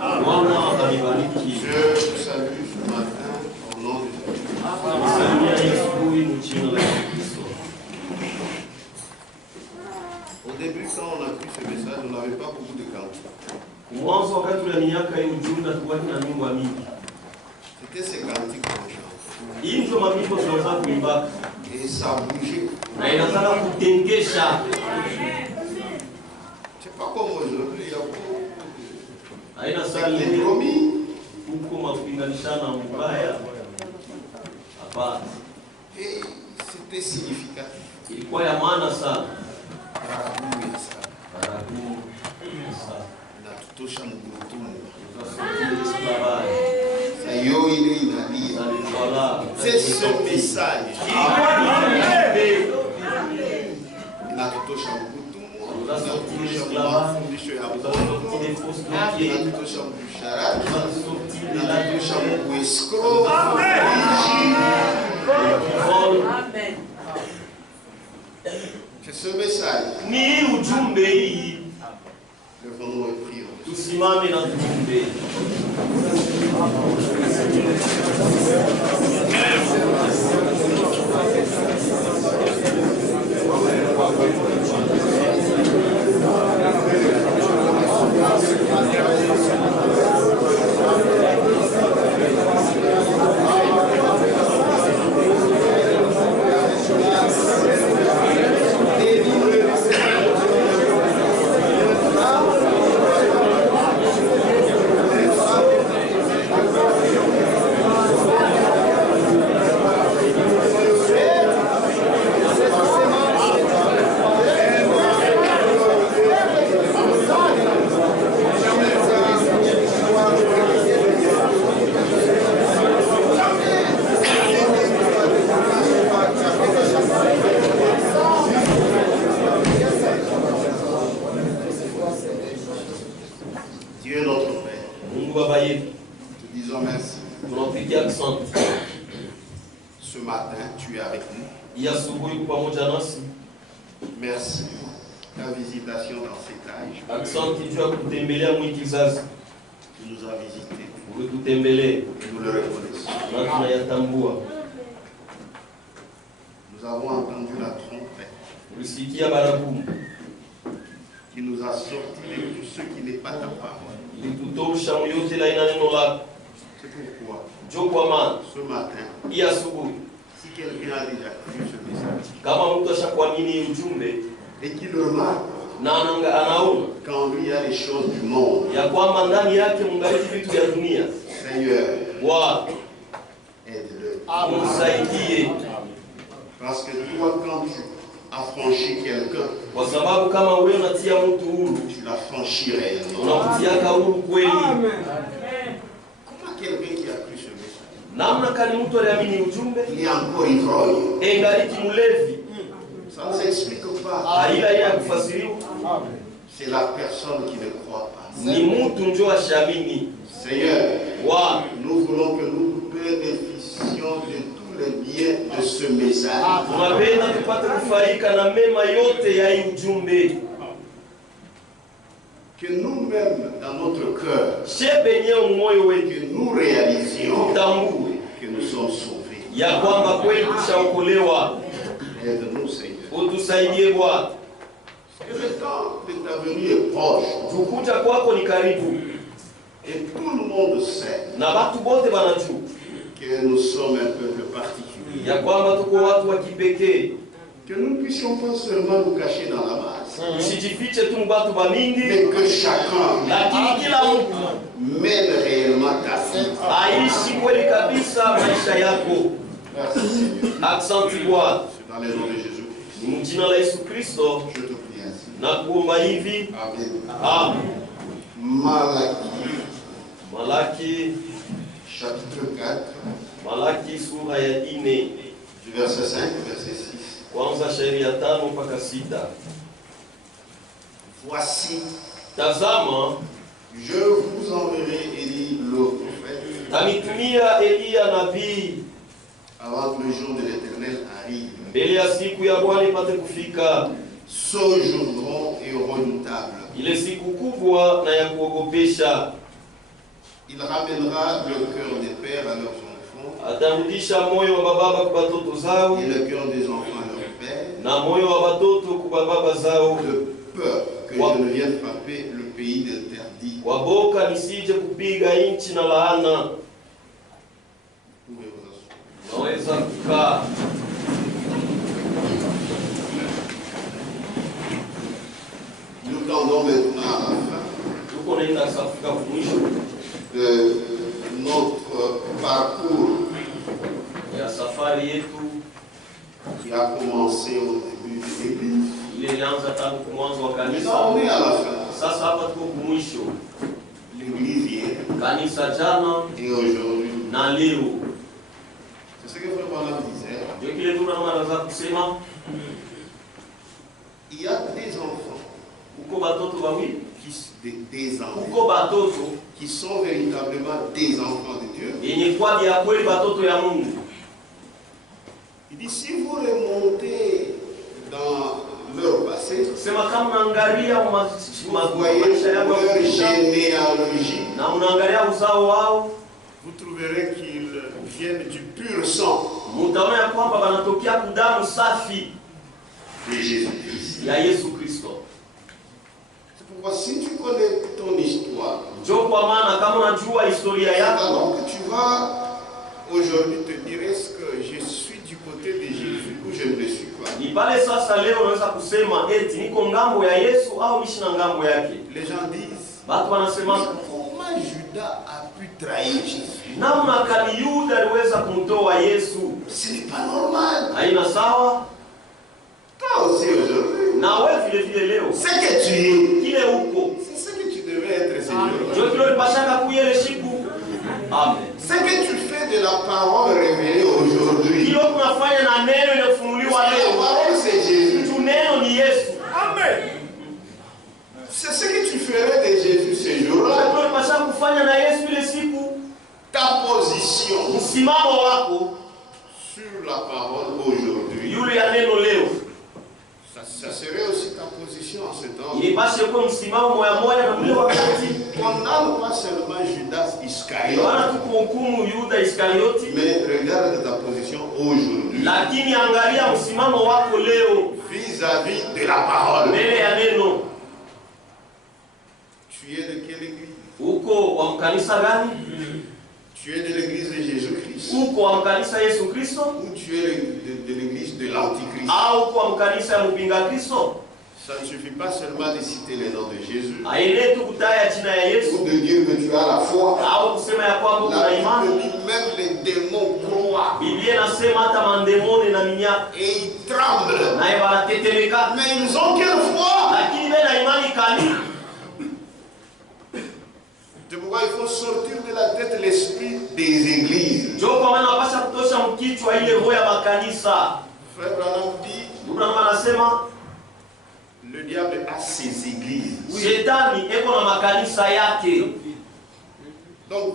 Je vous salue ce matin au nom de Jésus. Au début, quand on a pris ce message, on n'avait pas beaucoup de cantiques. C'était ces cantiques qu'on chante. Et ça bougeait. C'est pas comme aujourd'hui, il y a beaucoup de compromis. Et c'était significatif. Natutosha mgurutuni. Sayo ile inalia. C'est ce message. Natutosha mgurutuni. Natutosha mafundisho ya Mungu. Natutosha msharati. Natutosha mkueskro. Amen. C'est ce message. Levons-nous et prions. Tusimame na tuombe. Ce matin, tu es avec nous. Merci. Ta visitation dans cet âge. Tu nous as visités. Et nous le reconnaissons. Nous avons entendu la trompette qui nous a sortis de tout ce qui n'est pas ta parole. C'est pourquoi ce matin, si quelqu'un a déjà cru ce message et qu'il remarque qu'en lui il y a les choses du monde, Seigneur, aide-le. Parce que toi, quand tu as franchi quelqu'un, tu l'as franchi réellement. Amen. Comment quelqu'un qui a cru ce message, il est encore ivrogne? Ça ne s'explique pas. C'est la personne qui ne croit pas. Seigneur, nous voulons que nous bénéficions de tous les biens de ce message. Que nous-mêmes, dans notre cœur, que nous réalisions que nous sommes sauvés. Aide-nous, Seigneur. Que le temps de ta venue est proche. Et tout le monde sait que nous sommes un peuple particulier. Que nous ne puissions pas seulement nous cacher dans la masse, mais que chacun mène réellement ta vie. Merci Seigneur. C'est dans les noms de Jésus-Christ. Je te prie ainsi. Amen. Malachie, chapitre 4, du verset 5 au verset 6. Voici, je vous enverrai Élie le prophète avant que le jour de l'Éternel arrive. Ce jour grand et redoutable Il ramènera le cœur des pères à leurs enfants. Atarudisha moyo wa baba kwa watoto zao. Et le cœur des enfants à leurs pères. Na moyo wa watoto kwa baba zao. De peur que je ne vienne frapper le pays d'interdit. Waboka nisije kupiga nchi na laana. Naweza kukaa. Nous tendons maintenant à la fin de notre parcours qui a commencé au début de l'église. Maintenant on est à la fin. L'église hier et aujourd'hui. C'est ce que Frère Branham disait. Il y a des enfants. Des enfants qui sont véritablement des enfants de Dieu. Il dit, si vous remontez dans leur passé, vous voyez leur généalogie, vous trouverez qu'ils viennent du pur sang de Jésus-Christ. Si tu connais ton histoire, alors que tu vas aujourd'hui te dire, est-ce que je suis du côté de Jésus ou je ne le suis pas? Les gens disent, comment Judas a pu trahir Jésus? Ce n'est pas normal. Toi aussi aujourd'hui, ce que tu es, c'est ce que tu devais être, Seigneur. Amen. Ce que tu fais de la parole révélée aujourd'hui, la parole c'est Jésus. Amen. C'est ce que tu ferais de Jésus ce jour-là. Ta position sur la parole aujourd'hui, ça serait aussi ta position en ce temps. Condamne pas seulement Judas Iscariote, mais regarde ta position aujourd'hui vis-à-vis de la parole. Tu es de quelle église? Tu es de l'église de Jésus-Christ? Ou tu es de l'église de l'Antichrist? Ça ne suffit pas seulement de citer les noms de Jésus ou de dire que tu as la foi. La Bible dit même les démons croient et ils tremblent. Mais ils ont quelle foi? C'est pourquoi il faut sortir de la tête l'esprit des églises. Frère Branham dit, le diable a ses églises. Donc,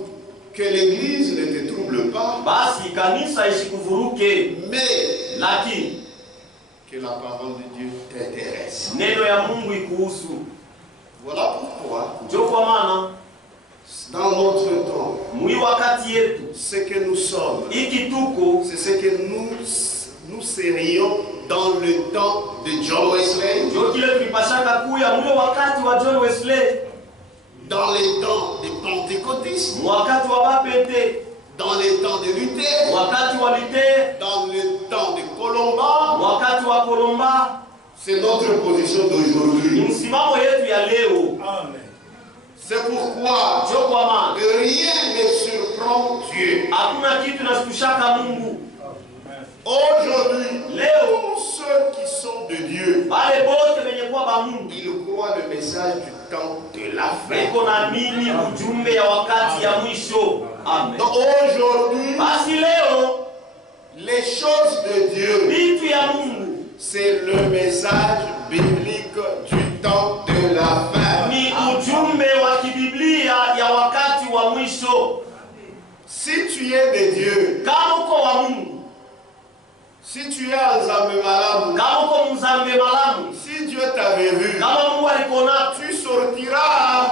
que l'église ne te trouble pas, mais que la parole de Dieu t'intéresse. Voilà pourquoi, dans notre temps, ce que nous sommes, c'est ce que nous serions dans le temps de John Wesley, dans les temps des pentecôtistes, dans les temps de Luther, dans le temps de Colomba. C'est notre position d'aujourd'hui. Amen. C'est pourquoi rien ne surprend Dieu. Aujourd'hui, tous ceux qui sont de Dieu, ils croient le message du temps de la fin. Donc aujourd'hui, les choses de Dieu, c'est le message biblique du temps de la fin. Si tu es de Dieu, si tu es Nzambe Malamu, si Dieu t'avait vu, tu sortiras.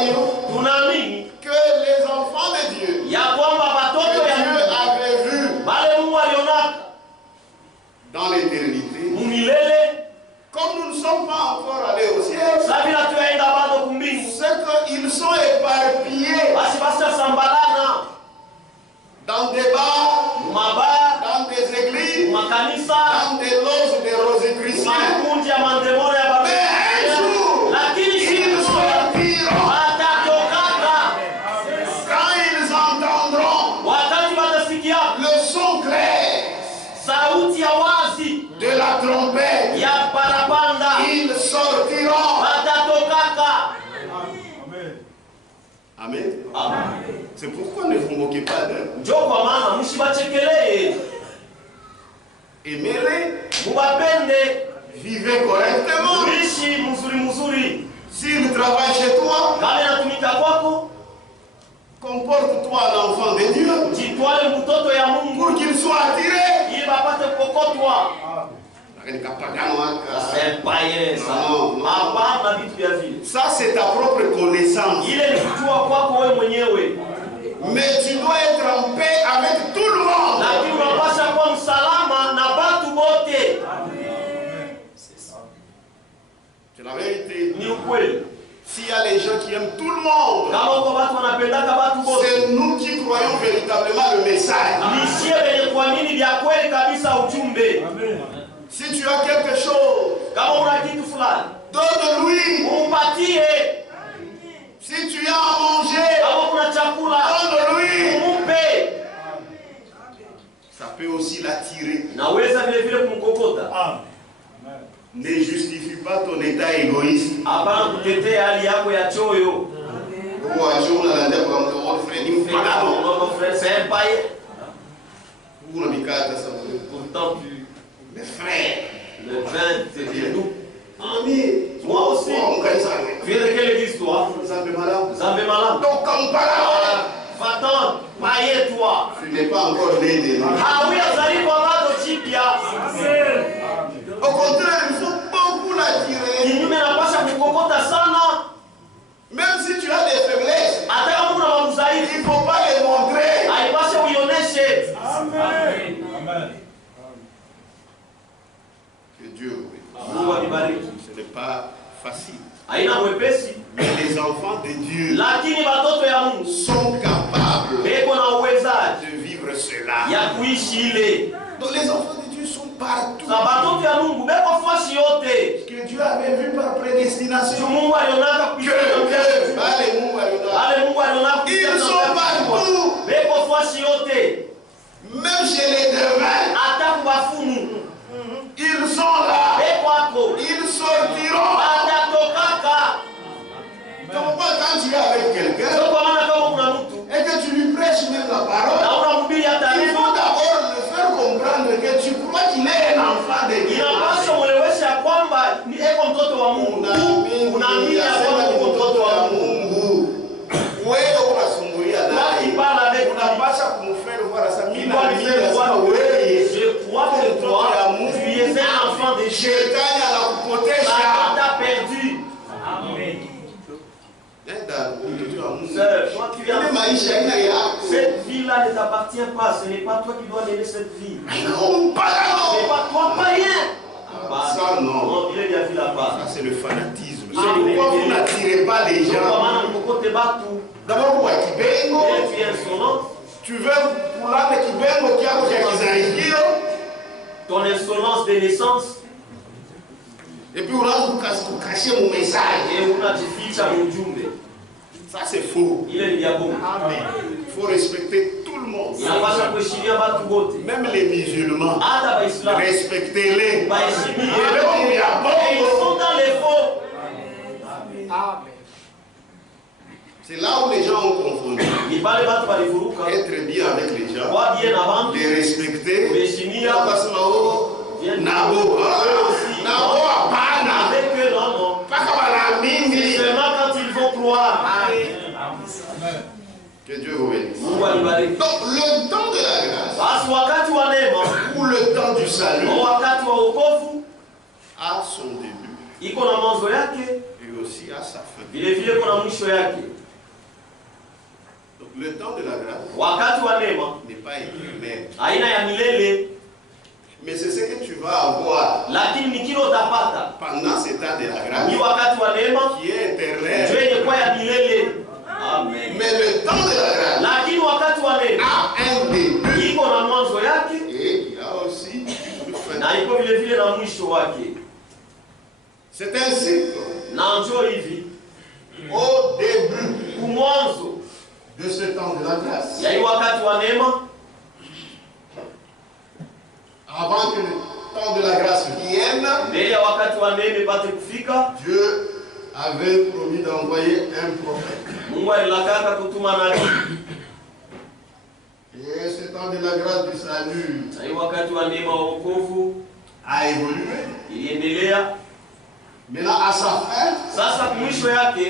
croyons Tunaamini que les enfants de Dieu, ya kwamba batoto ya Dieu Mungu avait vu bale Mungu alionaka dans l'éternité, mumilele, comme nous ne sommes pas encore allés au ciel, sabila tuyaenda bado kumbingu, c'est qu'ils sont éparpillés basi sambalana dans des bars, mabar, dans des églises, makanisa, dans des loges de Rosicruciens. makundi ya mandemona ya babu. Mais un jour, Lakini ils sortiront. watatokaka Quand ils entendront wakati watasikia le son clair sauti ya wazi de la trompette, ya parapanda, ils sortiront. watatokaka. Amen. Amen. C'est pourquoi ne vous moquez pas d'eux. Njo kwa maana msibachekelee, Aimez-les, mubapende, vivez correctement. uishi mzuri. S'ils travaillent chez toi, Kama inatumika kwako, comporte-toi en enfant de Dieu jitwale mtoto ya Mungu pour qu'il soit attiré. ili bapate kukokotwa. Hapana vitu vya vile. Ça, c'est ta propre connaissance. Ile ni kujua kwako wewe mwenyewe. Mais tu dois être en paix avec tout le monde. Lakini unapaswa kuwa msalama na watu wote. C'est la vérité. Ni ukweli. S'il y a les gens qui aiment tout le monde, Kama uko watu wanapendaka watu wote, c'est nous qui croyons véritablement le message. ni sie wenye kuamini vya kweli kabisa ujumbe. Si tu as quelque chose, Kama una kitu fulani, donne-lui. umpatie. Si tu as à manger, Kama kuna chakula, donne-lui. umpe. Ça peut aussi l'attirer. Naweza vile vile kumkokota. Ne justifie pas ton état égoïste. Hapana kutetea hali yako ya choyo. C'est un païen. Pourtant, Mes frères, le vin, c'est chez nous. amis, Moi aussi. Tu es de quelle église, toi? Zambé Malam. Donc, comme parole, Va-t'en, païen, toi. tu n'es pas encore né de nous. Ah oui, azali kwa bado chipya. Au contraire, il faut beaucoup l'attirer. Kinyume napasha kukokota sana. Même si tu as des faiblesses, Hata kama kuna il mamudhaifu, ne faut pas les montrer. haipashe uioneshe. Amen. Que Dieu vous bénisse. Mungu anibariki. Ce n'est pas facile. Haina mwepesi, Mais les enfants de Dieu lakini watoto ya Mungu sont capables beko na uwezaji de vivre cela. ya kuishi ile. Donc les enfants de Dieu sont partout. Na watoto ya Mungu beko fasi yote. Que Dieu avait vu par prédestination. Mungu alionaka kuishi. Allez, Mungu alionaka kuishi. ils sont partout. Beko fasi yote. Même chez les devins, Hata kubafumu. ils sont là. Beko ako. Ils sortiront. Watatokaka. Donc quand tu es avec quelqu'un Sio kwa maana kama kuna mtu et que tu lui prêches même la parole, na unamhubiri hata il neno, faut d'abord le faire comprendre que tu crois qu'il est un enfant de Dieu. inapaswa mweleweshe ya kwamba ni eko mtoto wa Mungu. Unaamini ya kwamba ni mtoto wa Mungu. Wewe unasumbulia naye. Wakipala beko na Unapaswa kumfanya voir ça. il doit lui faire voir wewe, je crois que toi, tu es un enfant de Dieu. Shetani anakupotesha. Satan t'a perdu. Sœur, toi qui viens, cette vie-là ne t'appartient pas. Ce n'est pas toi qui dois donner cette vie. Ce n'est pas toi païen. Ça non. Il est bien vu là-bas. Ça c'est le fanatisme. C'est pourquoi vous n'attirez pas les gens. D'abord pour Kibengo. Tu es insolent. Tu veux pour l'âme Kibengo qui a Kizaïkio. Ton insolence de naissance. Et puis on a caché mon message. Et on a dit mon jumbe. Ça c'est faux. Il est bien bon. Amen. Il faut respecter tout le monde. Même les musulmans. Respectez-les. Ils sont dans les faux. C'est là où les gens ont confondu. Être bien avec les gens. Les respecter. Nabo. Nabo apana. Seulement quand ils vont croire. Que Dieu vous bénisse. Donc le temps de la grâce ou le temps du salut a son début et aussi aussi a sa fin. Vile vile kuna mwisho yake. Donc le temps de la grâce wakati wa neema n'est pas éternel. Aina ya milele. Mais c'est ce que tu vas avoir. Lakini ni kile utapata pendant ce temps de la grâce. Ni wakati wa neema qui est éternel. Ndio yenye kwa ya milele. Amen. Mais le temps de la grâce. Lakini wakati wa neema a un début. Iko na mwanzo yake. Et il y a aussi une fin. Na iko vile vile na mwisho wake. C'est un cycle. Na njoo hivi. Au début. Mwanzo de ce temps de la grâce. Ya wakati wa neema. Avant que le temps de la grâce vienne, mbele ya wakati wa neema ipate kufika, Dieu avait promis d'envoyer un prophète. Mungu alitaka kutuma nabii. Et ce temps de la grâce du salut, na wakati wa neema wa wokovu a évolué. Iliendelea. Maintenant à sa fin, sasa mwisho yake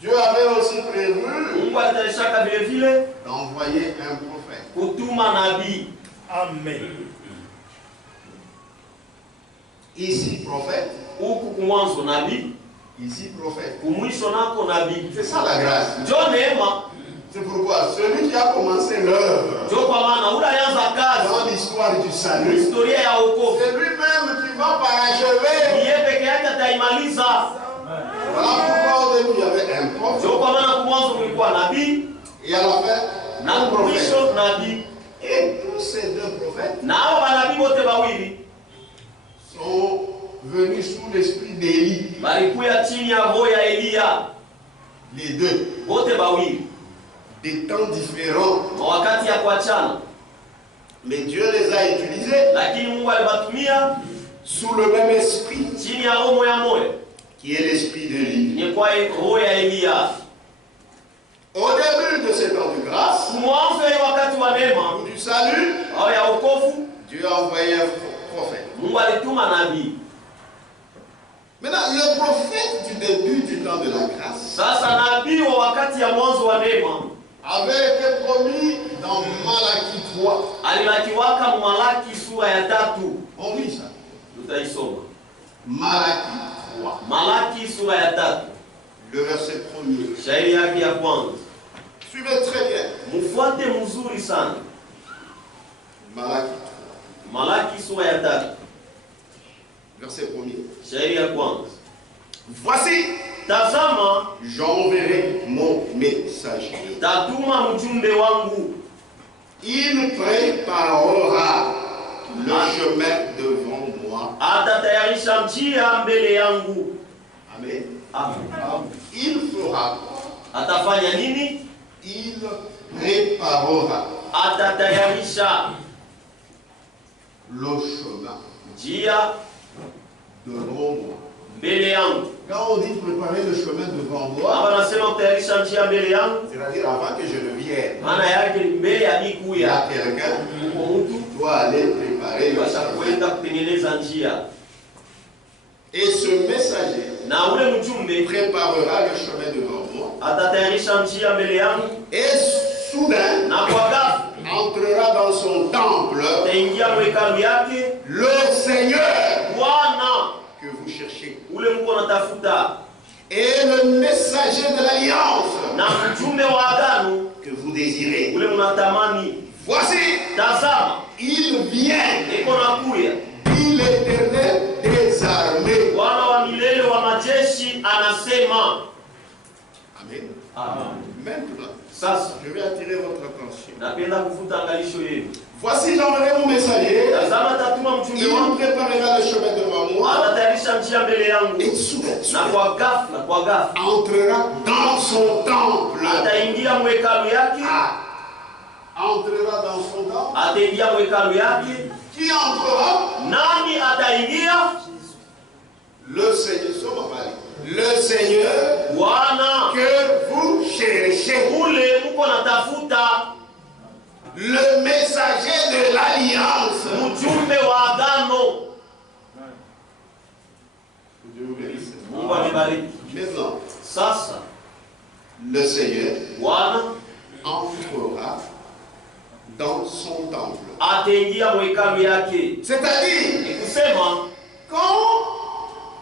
Dieu avait aussi prévu Mungu alitaka vile vile d'envoyer un prophète. Kutuma nabii. Amen. Ici prophète. Huku kumwanzo nabii. Ici prophète. Kumwisho nako nabii. C'est ça la grâce. Ndio neema. C'est pourquoi celui qui a commencé l'œuvre dans l'histoire du salut, c'est lui-même qui va parachever. Voilà pourquoi au début il y avait un prophète. Et à la fin, un prophète. Et tous ces deux prophètes sont venus sous l'esprit d'Élie. Les deux. Des temps différents. Mais Dieu les a utilisés sous le même esprit qui est l'esprit d'Élie. Au début de ce temps de grâce, ou du salut, Dieu a envoyé un prophète. Maintenant, le prophète du début du temps de la grâce avait été promis dans Malachie 3. On lit ça. Malachie 3. Le verset 1er. Suivez très bien. Malachie 3. Verset 1er. Voici, j'enverrai mon messager. Il préparera le chemin devant moi. Amen. Il fera. Il préparera le chemin devant moi. Quand on dit préparer le chemin devant moi, c'est-à-dire avant que je ne vienne, il y a quelqu'un qui doit aller préparer le chemin. Et ce messager préparera le chemin devant moi. Et soudain, entrera dans son temple le Seigneur que vous cherchez. Et le messager de l'alliance que vous désirez. Voici, il vient, dit l'Éternel des armées. Amen. Maintenant, je vais attirer votre attention. Voici, j'enverrai mon messager. Il préparera le chemin devant moi. Et soudain, entrera dans son temple. Entrera dans son temple. Qui entrera? Le Seigneur. Le Seigneur que vous cherchez. Le messager de l'alliance. Dieu vous bénisse. Maintenant, le Seigneur entrera dans son temple. C'est-à-dire, quand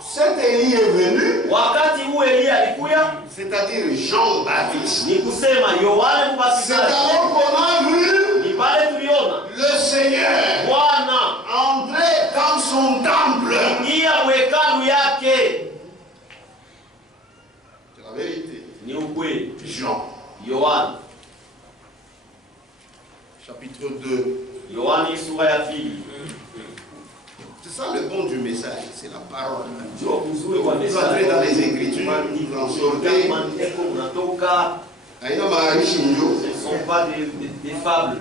cet Élie est venu, wakati huu Elia alikuya, c'est-à-dire Jean-Baptiste, ni kusema Yohane c'est Mbatizaji, alors qu'on a vu ni pale tuliona le Seigneur Bwana entrer dans son temple. ingia mwekalu yake. C'est la vérité. Ni ukweli. Jean, Yohane, chapitre 2. Yohane sura ya pili. C'est ça le bon du message, c'est la parole. Ndio uzuri wa Vous entrez dans les Écritures, vous en sortez. maandiko unatoka, Aina maarishi ndio. ce ne sont pas des fables.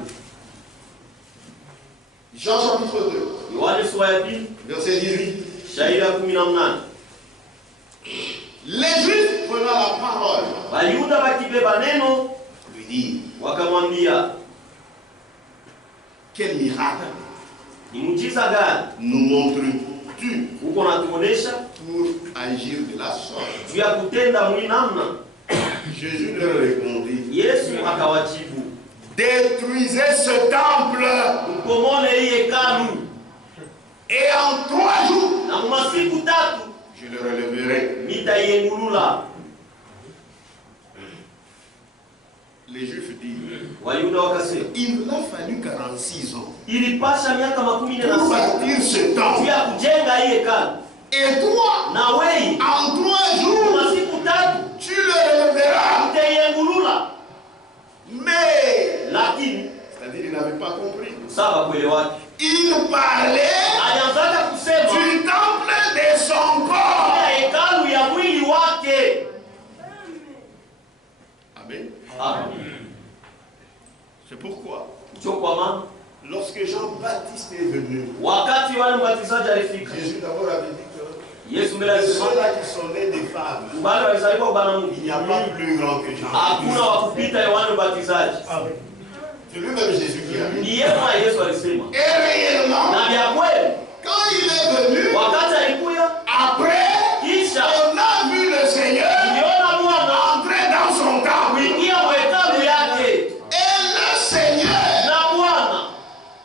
Jean chapitre 2, Yohane sura ya pili, verset 18. shairi ya 18. Les Juifs prenant la parole Wayuda wakibeba neno lui disent, wakamwambia, quel miracle ni muujiza gani nous montres-tu uko natuonesha pour agir de la sorte? juu ya kutenda mwili namna? Jésus leur répondit, Yesu akawajibu, détruisez ce temple mkomone hii hekalu, et en 3 jours, na mu masiku 3 je le relèverai. nitaiengulula. Les Juifs disent, Wayuda wakasema, il a fallu 46 ans ilipasha miaka 46 pour bâtir ce juu temple. ya kujenga hii hekalu, Et toi, na wei en 3 mu jours, masiku 3 tu le relèveras. utaiengulula. Mais, Lakini c'est-à-dire, il n'avait pas compris. sawa kuelewake, Il parlait alianzaka kusema du temple de son corps. ya hekalu ya mwili wake. Amen. Amen. C'est pourquoi, Ndio kwa maana lorsque Jean-Baptiste est venu, wakati Yohane Mbatizaji alifika, Jésus d'abord avait dit que Yesu mbele alisema ceux-là qui sont nés des femmes, bado walizaliwa kwa il Mungu, n'y a pas plus grand que hakuna Jean. wa kupita Yohane Mbatizaji. C'est lui-même Jésus qui a dit. Ni yeye mwa Yesu alisema, Et réellement, na vya kweli quand il est venu, wakati alikuya, après, kisha on a vu le Seigneur tuliona Bwana entrer dans son temple. kuingia hekalu yake, Et le Seigneur na Bwana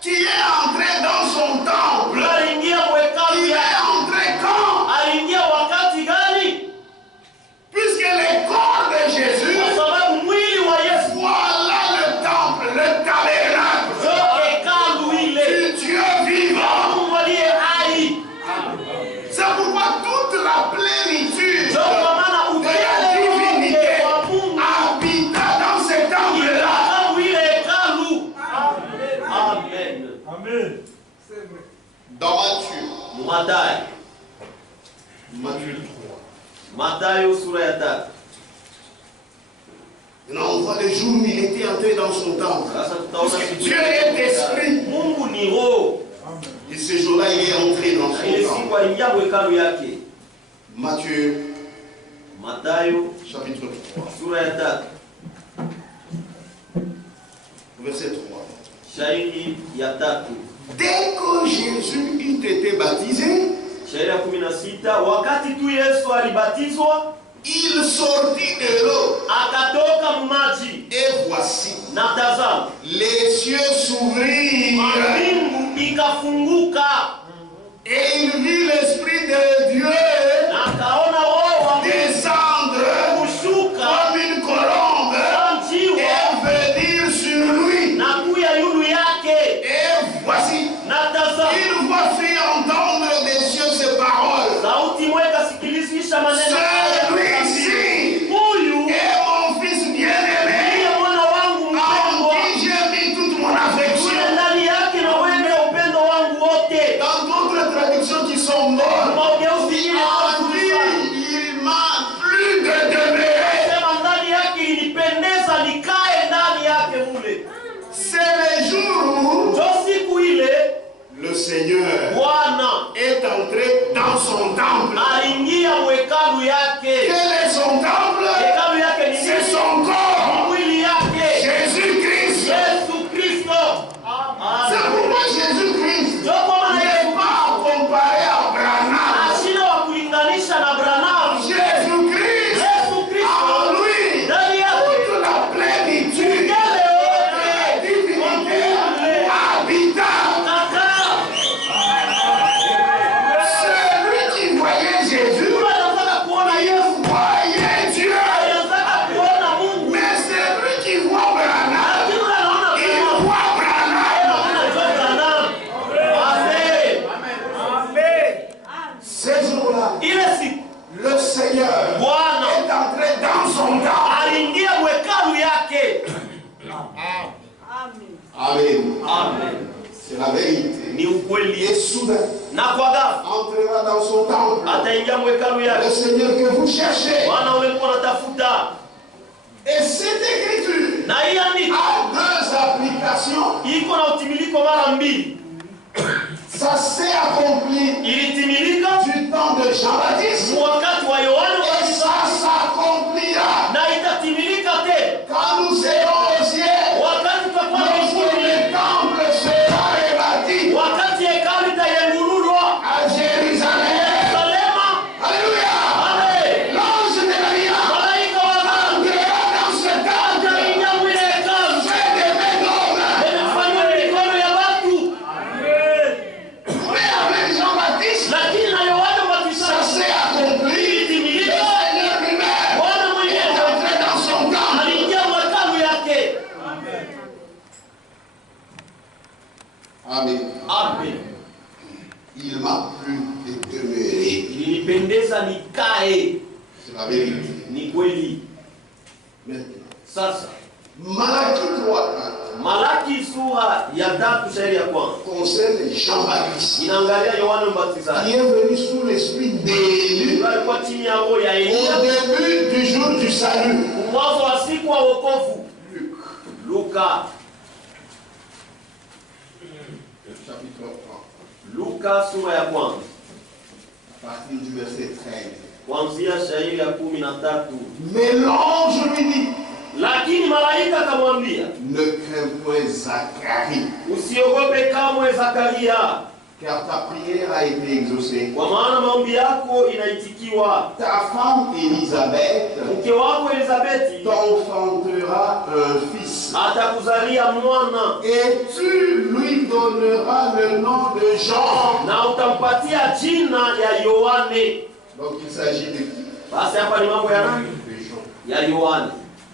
qui est entré dans son temple, aliingia hekalu il est yake. entré quand? Aliingia wakati gani? Puisque le corps de Jésus, Kwa sababu mwili wa Yesu voilà le temple, le tabernacle ndio hekalu ile, du Dieu vivant. Mungu aliye hai. C'est pourquoi toute la plénitude Ndio kwa maana de la utele divinité wote wa Mungu habita dans ce temple-là. hekalu ile hekalu. Amen. Amen. Dans Matthieu, Mathayo, Matthieu 3, Mathayo sura ya 3. maintenant on voit le jour où il était entré dans son temple. Sasa tutaona Parce que siku Dieu est esprit. Mungu ni roho, Et ce jour-là, il est entré dans na ile son siku temple. aliingia hekalu yake. Matthieu, Mathayo chapitre 3, sura ya 3, verset 3. shairi ya 3. Dès que Jésus eut été baptisé, Shairi ya 16, wakati tu Yesu alibatizwa, il sortit de l'eau. akatoka maji, Et voici, na tazama les cieux s'ouvrirent. mbingu ikafunguka, Et il vit l'Esprit de Dieu na akaona roho wa Mungu descendre kushuka comme une colombe kama njiwa et venir sur lui. na kuya yulu yake, Et voici, na tazama une voix fit entendre des cieux ces paroles. sauti mweka sikilizisha maneno haya, Celui-ci huyu est mon fils bien-aimé, ndiye mwana wangu en mpendwa, qui j'ai mis toute mon ule affection. ndani yake na wende upendo wangu wote. Dans d'autres traductions qui sont bonnes, Maugeuzi ingine Le Seigneur est entré dans son temple. aliingia mwekalu yake. Amen. Amen. C'est la vérité. Ni ukweli. Et soudain, Na kwa ghafla entrera dans son temple. ataingia mwekalu Le yake. Seigneur que vous cherchez. Bwana ulikuwa unatafuta. Et cette écriture Na hii andiko a deux applications. iko na utimilifu mara mbili. Ça s'est accompli Ilitimilika du temps de Jean-Baptiste. wakati wa Yohana Et Mbatizaji ça s'accomplira na itatimilika tena quand nous serons au ciel. wakati tutakuwa Lorsque mbinguni, le temple sera rebâti wakati hekalu itayengululwa à Jérusalem. Yerusalema. Alléluia. Amen. L'ange de la Lia Malaika wa Bwana entrera dans ce temple. ataingia mwile hekalu Fait des mains d'homme. imefanywa na mikono ya watu. Mais avec Jean-Baptiste, Lakini na Yohana ça Mbatizaji s'est accompli. Le ilitimilika. Seigneur lui-même Bwana est mwenyewe entré dans son temple. aliingia mwekalu yake. Amen. Amen. Il m'a plu de demeurer. Ilinipendeza nikae. C'est la vérité. Ni kweli. Maintenant, Sasa Malachie 3 Malaki sura ya 3 shairi ya kwanza concerne Jean-Baptiste, inaangalia Yohana qui Mbatizaji. est venu sous l'esprit d'Élie Alikuwa chini ya roho ya au Elia début du jour du salut. mwanzo wa siku wa wokovu. Luka Chapitre 3, Luka sura ya kwanza à partir du verset 13. kuanzia shairi ya 13. Mais l'ange lui dit, Lakini malaika akamwambia, ne crains point Zacharie, usiogope kamwe Zakaria, car ta prière a été exaucée. kwa maana maombi yako inaitikiwa. Ta femme Élisabeth Mke wako Elizabeti t'enfantera un fils, atakuzalia mwana, et tu lui donneras le nom de Jean. na utampatia jina ya Yohane. Donc il s'agit de qui? Basi hapa ni mambo ya nani? De Jean. Ya Yohane.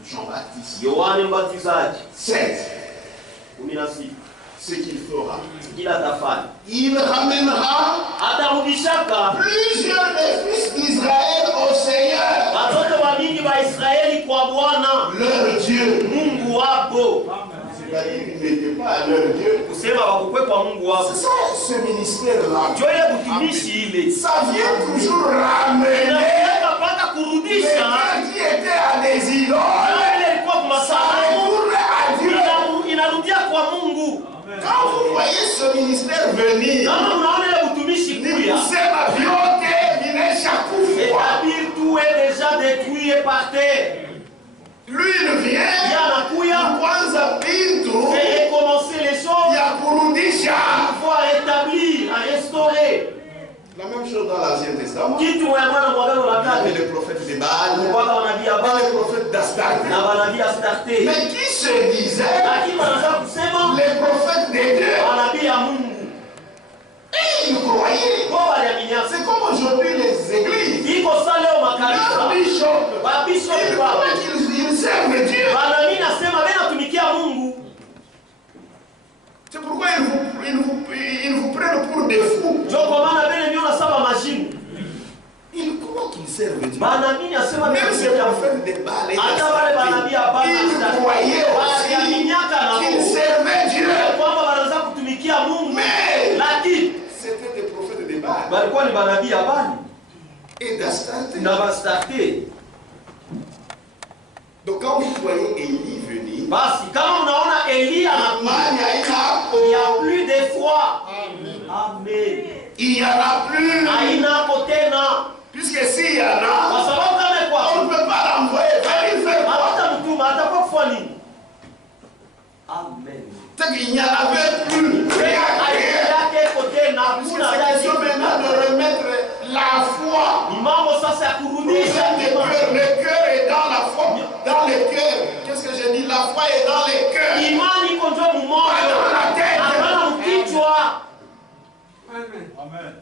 Jean-Baptiste. Yohane Mbatizaji 7. 16. Ce qu'il fera. Kila tafani Il ramènera atarudishaka plusieurs des fils d'Israël au Seigneur, watoto wa mingi wa Israeli kwa Bwana leur Dieu. Mungu wabo. C'est-à-dire qu'ils n'étaient pas à leur Dieu. Kusema wakukwe kwa Mungu wabo. C'est ça, ce ministère-là. Ndio ile kutumishi ile. Ça vient toujours ramener Inapeleka mpaka les kurudisha gens qui étaient à des idoles. ile ilikuwa kwa masanamu. Retourne à Dieu. Inarudia kwa Mungu. Quand vous voyez ce ministère venir, Kama unaona ile utumishi kuya, kusema vyote vimeshakufa. c'est-à-dire tout est déjà détruit et par terre. Lui il vient Yanakuya kwanza bintu et commencer les choses, ya kurudisha. pouvoir rétablir, à restaurer. La même chose dans l'Ancien Testament. Kitu ya mwana mwagano la Il y avait kale. les prophètes de Baal, Kwa manabii et Abel les prophètes d'Astarte. na manabii Astarte. Mais qui se disaient Lakini wanataka kusema les prophètes de Dieu? manabii ya Mungu. Et ils croyaient. Kwa waliamini. C'est comme aujourd'hui les églises. Iko saa leo Leurs makanisa. bishops, Babishop ils wao. croient qu'ils servent Dieu. Manabii nasema bena tumikia Mungu. C'est pourquoi ils vous prennent pour des fous. Ndio kwa maana bene niona saba majimu. Ils croient qu'ils servent Dieu. Manabii nasema Même bena ces tumikia Mungu. prophètes de Baal et Hata wale manabii d'Astarte, Abel na ils Astarte. croyaient aussi Waliaminiaka na qu'ils Mungu. servaient Dieu. Kwamba wanaweza kutumikia Mungu. Mais Lakini c'était des prophètes de Baal walikuwa ni manabii ya Bali et d'Astarte. na Astarte. Donc quand vous voyez Élie venir, Basi kama unaona Elia il y a plus de foi. Amen. il n'y en a plus. Haina tena. Puisque s'il y en Kwa a, sababu kama on ne kwa peut pas l'envoyer. Venir faire quoi? hata mtuma atakuwa kufanya nini? Amen. C'est qu'il n'y en avait plus. Rien, rien. Yake iko tena Puisque hakuna c'est question maintenant de remettre la foi. ni mambo sasa ya kurudisha Le cœur est dans la foi. Dans le cœur. Qu'est-ce que je dis? La foi est dans le cœur. imani iko ndio mumoyo. Dans la tête. Hapana mkichwa. Amen. Amen.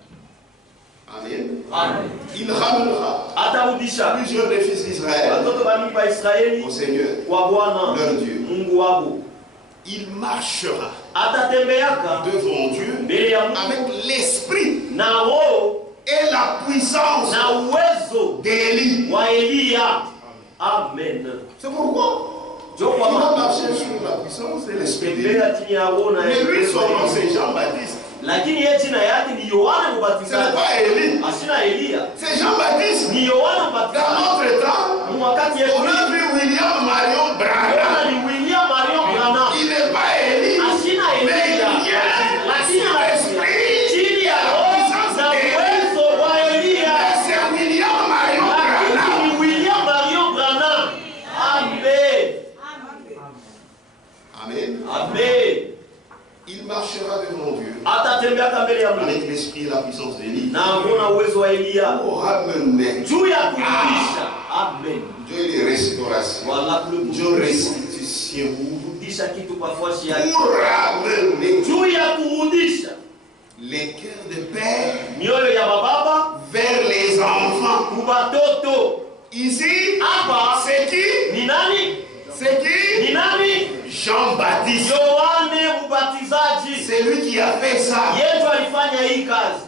Amen. Il ramènera Atarudisha plusieurs des fils d'Israël watoto wa mimi wa Israeli au Seigneur, kwa Bwana leur Dieu. Mungu wao. Il marchera Atatembeaka devant Dieu mbele ya Mungu avec l'esprit na roho et la puissance na uwezo d'Élie. wa Elia. Amen. C'est pourquoi il a marché sur la puissance de l'Esprit de Dieu. Mais lui, son nom, c'est Jean-Baptiste. Lakini yeye jina yake ni Yohana Ce Mbatizaji. n'est pas Élie. Asina Elia. C'est Jean-Baptiste. Ni Yohana Dans Mbatizaji. notre temps, Wakati yetu on a vu William Marion Branham. Yohana ni William Marion Branham. Il n'est pas Élie. Asina Mais il Elia. vient Lakini sur l'Esprit. chini ya roho na uwezo wa Elia. C'est William Marion Branham. Lakini ni William Marion Branham. Amen. Amen. Amen. Il marchera devant Dieu Atatembea mbele ya Mungu. avec l'esprit et la puissance d'Élie. Na kuna uwezo wa Elia. Pour ramener. Juu ya kurudisha. Amen. Dieu de restauration. Wala kule Dieu restitution. kurudisha kitu kwa fashi yake. Pour ramener Juu ya kurudisha les cœurs de père mioyo ya bababa vers les enfants. kubatoto. Ici, Hapa c'est qui? ni nani? C'est qui? Ni nani? Jean-Baptiste. Yohane Mbatizaji. C'est lui qui a fait ça. Yesu alifanya hii kazi.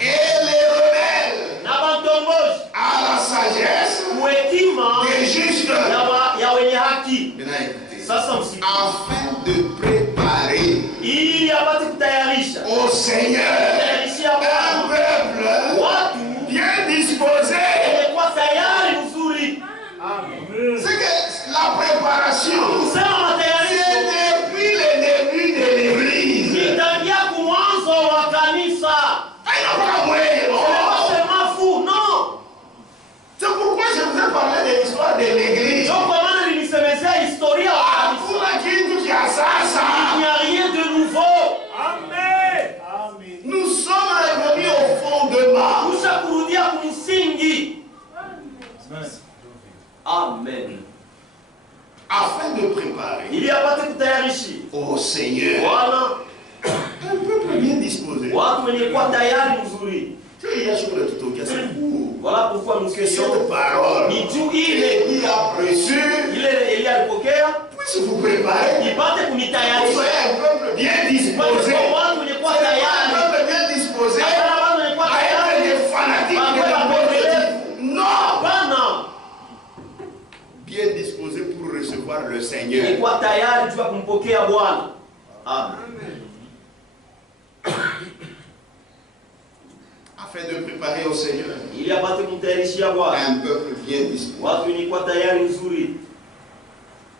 Et les rebelles Na bantongoji à la sagesse kuhekima des justes. ya wenye haki. Maintenant écoutez. Sasa msikie. Afin de préparer Ili apate kutayarisha. au Seigneur Kutayarishia un Bwana. peuple Watu bien disposé. wamekuwa tayari mzuri. C'est que la préparation, Kusema c'est matayarisho depuis le début de l'église. nitangia kumwanzo wa kanisa. Il n'y a pas moyen. Sema fou, non. C'est pourquoi je vous ai parlé de l'histoire de l'église. Ndio kwa maana nilisemezea historia ya kanisa. Hakuna kitu cha sasa. Il n'y a rien de nouveau. Nous sommes revenus au fondement. Kusha kurudia kumsingi. Amen. Afin de préparer Ili apate kutayarishi au Seigneur Bwana un peuple bien disposé. watu wenye kuwa tayari mzuri. Il y a sur le tout au c'est Wala pourquoi nous que cette question parole ni juu ile qui a reçu ile Elia alipokea puisse vous préparer. ipate Vous kunitayarisha. soyez un peuple bien disposé. Kwa watu wenye kuwa Un tayari. peuple bien disposé Hapana watu wenye kuwa à être tayari. des fanatiques de la bonne. Non. Hapana. Bien disposé pour recevoir le Seigneur. Ni kuwa tayari juu ya kumpokea Bwana. Amen. Afin de préparer au Seigneur Ili apate kumtayarishia Bwana. un peuple bien disposé. Watu wenye kuwa tayari nzuri.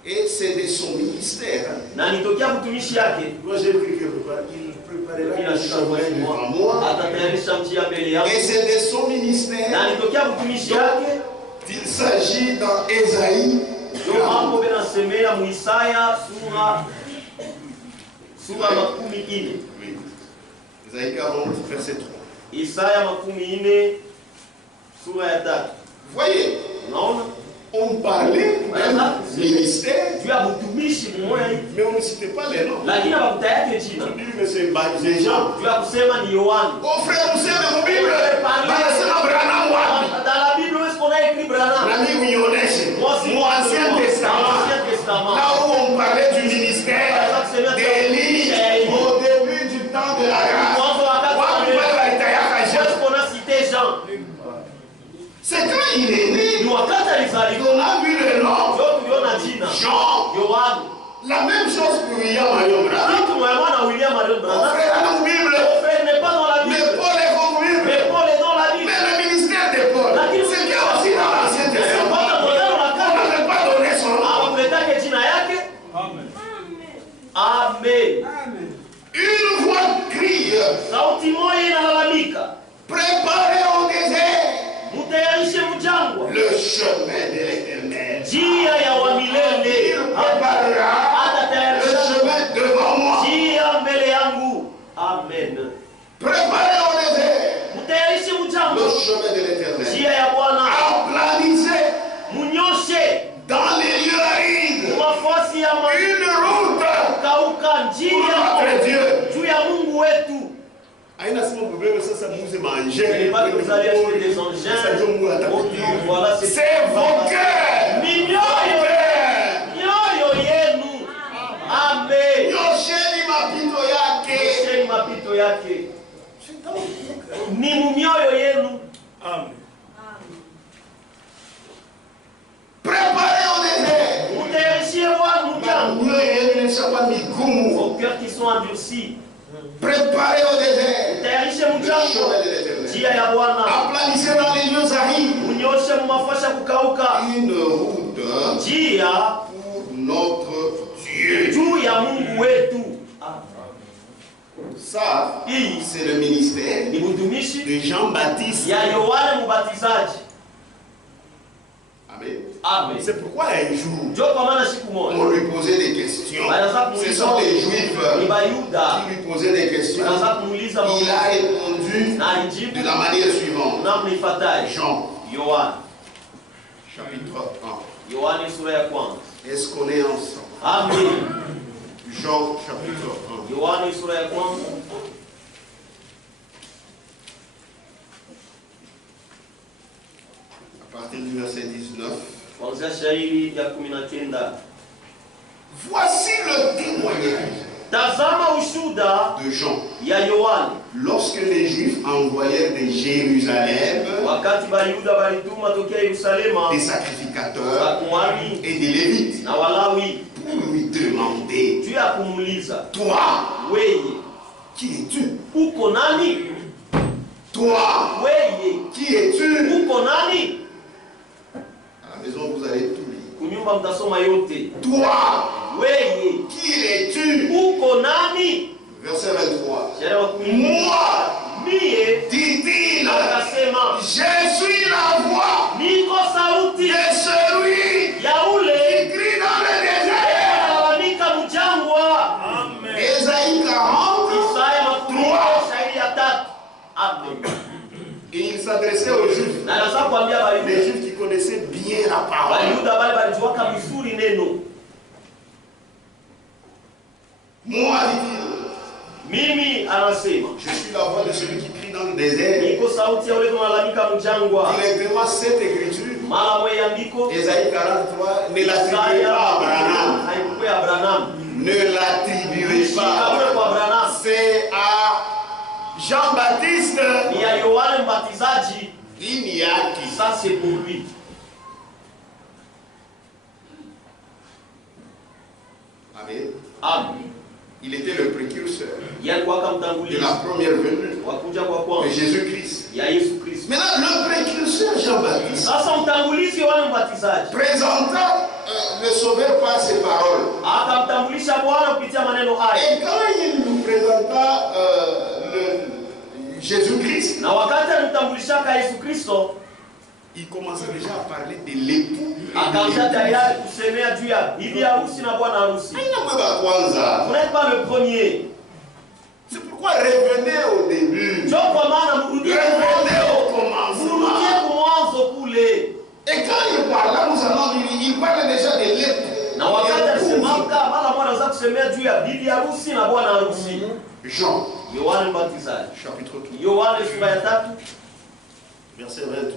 Et c'est de son ministère. Na nitokea mtumishi yake. Moi j'ai pris quelque part, il préparera le chemin devant moi. Atatayarisha njia mbele yake. Et c'est de son ministère Na nitokea mtumishi yake. qu'il s'agit dans Ésaïe. Ndio mambo benasemea mu Isaya sura 40. Oui. Ésaïe 40, verset 3. Isaya 40 sura ya 3. Voyez, Unaona? on parlait d'un ministère, Juu ya mtumishi mmoja hivi. mais on ne citait pas les noms. Lakini hakuta yake jina. On dit que c'est Jean. Juu ya kusema ni Yohana. Oh frère, vous savez mon Bible, c'est Abraham Wabi. Dans la Bible, est-ce qu'on a écrit Branham? L'ami Mignonesh, Moi, mon Ancien Testament. Ancien Testament. Là où on parlait du ministère d'Élie au début du temps de la grâce. Est-ce qu'on a cité Jean? C'est quand il est né, Ni wakati alizaliwa. on a vu le nom Ndio tuliona jina. Jean. Yohana. La même chose pour William Marion Branham. Kitu mwema na William Marion Mon Branham. frère, dans la Bible, Mon frère n'est pas dans la mais Bible. Paul est comme Bible. Mais Paul est dans la Bible. Mais le ministère de Paul, c'était aussi dans l'Ancien Testament. On n'avait pas donné son nom. Hawakupeleka jina yake. Amen. Une voix crie, Sauti moja inalalamika. préparez au désert Mutayarishe mjangwa. le chemin de l'éternel. Njia ya wa milele. Il préparera le Atatayarisha chemin devant moi. njia mbele yangu. Amen. Préparez au désert Mutayarishe mjangwa. le chemin de l'éternel. Njia ya Bwana. Aplanissez Munyoshe dans les lieux arides mafasi ya une route kauka pour njia notre Dieu. juu ya Mungu wetu. Aina sema mbele sasa muze manger. Et pas que vous allez acheter des engins. Voilà, C'est vos cœurs. Ni mioyo yenu. Amen. Nyosheni mapito yake. Yosheni mapito yake. Ni mioyo yenu. Amen. ngumu. Vos cœurs qui sont endurcis. Préparez au désert Tayarishe le mjangwa. chemin de l'Éternel. Njia ya Bwana. Aplanissez dans les lieux arides Unyoshe mumafasha kukauka. une route Njia pour notre Dieu. juu ya Mungu wetu. Ça, Hii c'est le ministère ni utumishi de Jean-Baptiste. ya Yohane Mbatizaji. Amen. Amen. C'est pourquoi un jour, Ndio kwa maana siku moja on lui posait des questions. wanaanza Ce kumuuliza sont les Juifs ni Bayuda, qui lui posaient des questions. wanaanza kumuuliza Il a répondu na alijibu de la manière suivante. namna ifuatayo. Jean, Yohane, chapitre 1. Yohane sura ya kwanza. Est-ce qu'on est ensemble? Amen. Jean, chapitre 1. Yohane sura ya kwanza. À partir du verset 19. Kuanzia shairi ya 19. Voici le témoignage Tazama ushuda de Jean. ya Yohane. Lorsque les Juifs envoyèrent de Jérusalem Wakati Bayuda balituma tokea Yerusalema des sacrificateurs wakuhani et des Lévites na Walawi pour lui demander, juu ya kumuuliza, toi, weye qui es-tu? uko nani? Toi, Weye qui es-tu? uko nani? À la maison, vous allez tout lire. Kunyumba mtasoma yote. Toi, Weye qui es-tu? uko nani? Verset 23. Shairi wa kumi. Moi, Mie dit-il, akasema je suis la voix niko sauti de celui ya ule qui crie dans le désert. analalamika mjangwa. Ésaïe 40, Isaya makumi 3. shairi ya 3. Amen. Et il s'adressait aux Juifs. Na naza kuambia Les Bayuda. Juifs qui connaissaient bien la parole. Bayuda bale balijuaka vizuri neno. Moi, dit-il, Mimi anasema je suis la voix de celui qui crie dans le désert. niko sauti ya ule analalamika mjangwa. Directement, cette écriture, Mara mwe andiko Ésaïe 43, ne l'attribuez Isaya pas à Branham. haikuwa ya Branham. Ne l'attribuez Shikawe pas. kwa Branham. C'est à Jean-Baptiste. Ni ya Yohane Mbatizaji. Il n'y a qui. Ça c'est pour lui. Amen. Amen. Il était le précurseur Yalikuwa de akamtanguliza la première venue wakuja kwa de kwanza Jésus-Christ. ya Yesu Kristo. Maintenant, le précurseur Jean-Baptiste Sasa mtangulizi Yohane Mbatizaji présenta le Sauveur par ses paroles. akamtambulisha Bwana kupitia maneno haya. Et quand il nous présenta Jésus-Christ, Na wakati alimtambulishaka Yesu Kristo, il commençait déjà à parler de l'époux. akaanza tayari kusemea juu ya bibi harusi na bwana harusi. Vous n'êtes pas le premier. C'est pourquoi revenez au début. Ndio kwa maana mrudie Revenez au commencement. mwanzo kule. Et quand il parle, nous allons lire, il parle déjà de l'époux. Na wakati alisemaka mara mwana za kusemea juu ya bibi harusi na bwana harusi. Jean, Yohane Mbatizaji. chapitre 3, Yohane sura ya 3, verset 28.